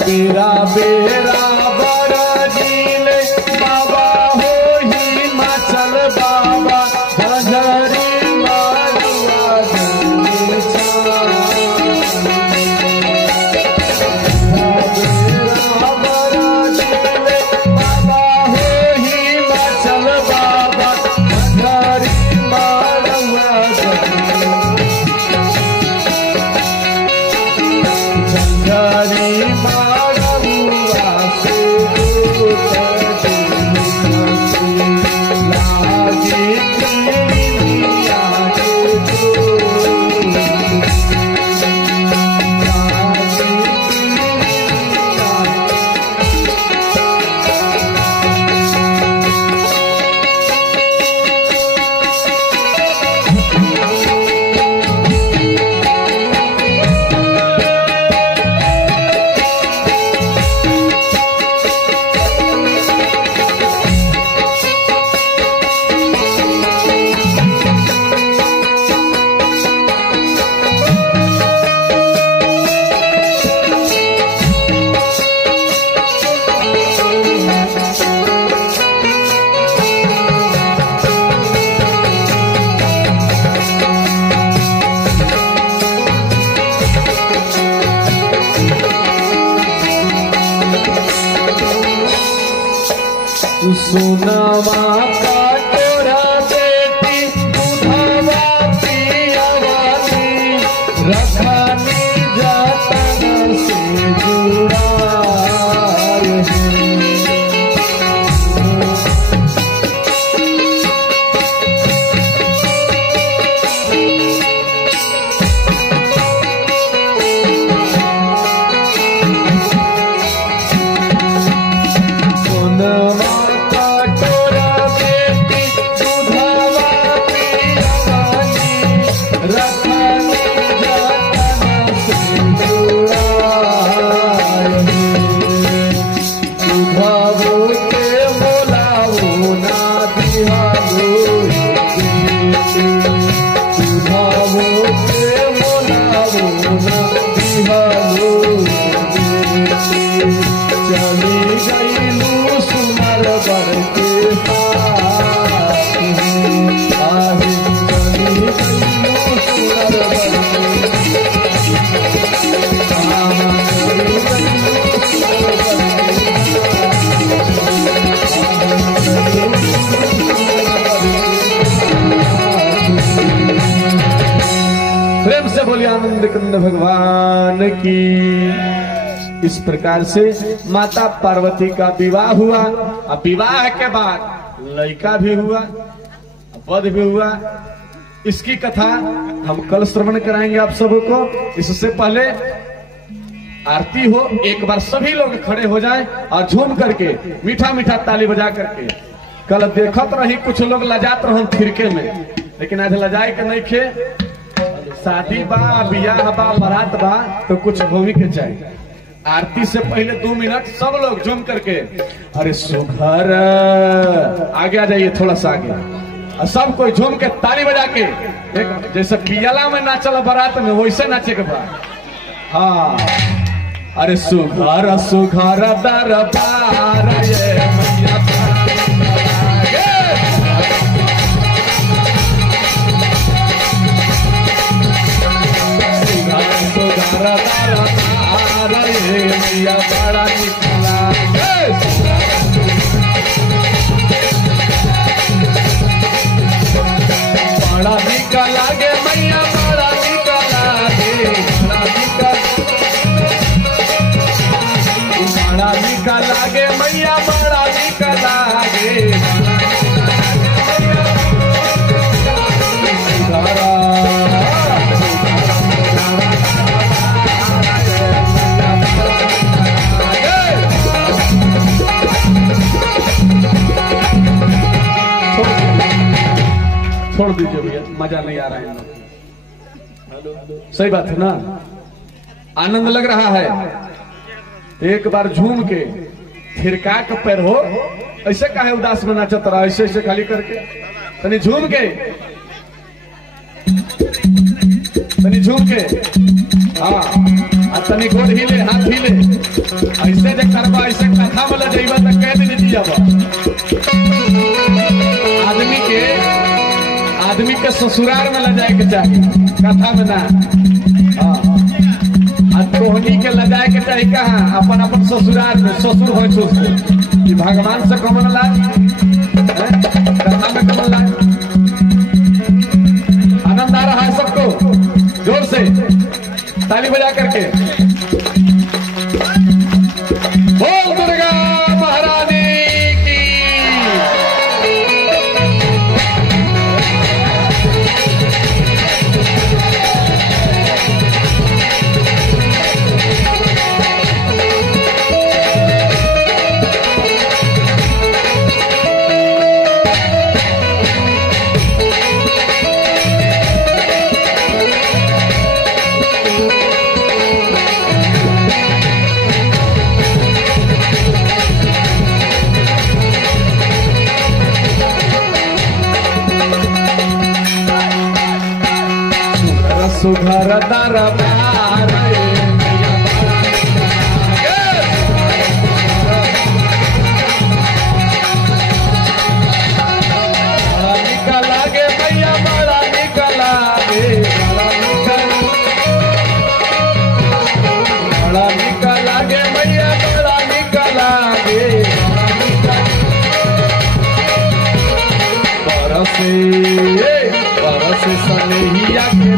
तेरा बेरा बड़ा जीले बाबा हो हिमाचल बाबा झंझरी मारुआ सुनावा का तोरा बेटी बुधावा पियावानी रखानी जतन से जुड़ा आनंद कंद भगवान की। इस प्रकार से माता पार्वती का विवाह हुआ। अब विवाह के बाद लड़का भी हुआ, वध भी हुआ। इसकी कथा हम कल श्रवण कराएंगे आप सबको। इससे पहले आरती हो, एक बार सभी लोग खड़े हो जाएं और झूम करके मीठा मीठा ताली बजा करके। कल देखत रही कुछ लोग लजात रहन फिरके में, लेकिन आज लजाए के नहीं खे। शादी बा, बियाह बा, बारात बा, तो कुछ भूमि के चाहिए। आरती से पहले 2 मिनट सब लोग झूम करके अरे सुघर आगे आ जाइए, थोड़ा सा आगे, और सब कोई झूम के ताली बजा के एक जैसे पियाला में नाचल बारात में वैसे नाचे के बाद। हाँ, अरे सुघर सुघर दरबार ये मैया मैया बड़ा निकला, बड़ा निकला गे मैया, बड़ा निकला गे, बड़ा निकला गे मैया, बड़ा निकला गे। छोड़ दीजिए भैया, मजा नहीं आ रहा है। सही बात है ना, आनंद लग रहा है। एक बार झूम के थिरका के पैर हो, ऐसे काहे उदास में नाचत रहा, ऐसे ऐसे खाली करके तनी झूम के, तनी झूम के। हाँ, तनी गोड़ हिले हाथ हिले ऐसे जे करबा ऐसे कथा में जाइबा तो कह दिन जियाबा। आदमी के ससुराल में ले जाए के चाहिए कथा में ना। तोहनी के ले जाए के चाहिए कहाँ अपन अपन ससुराल में। ससुर हो कि भगवान से कमन लाग कथा में कमन लाग। आनंद आ रहा है सबको जोर से ताली बजा करके बोल दुर्गा महारानी की। सुघर दरबार निकला गे भैया बड़ा निकला गे बड़ा निकला गे भैया बड़ा निकला गे बरसे सनेहिया के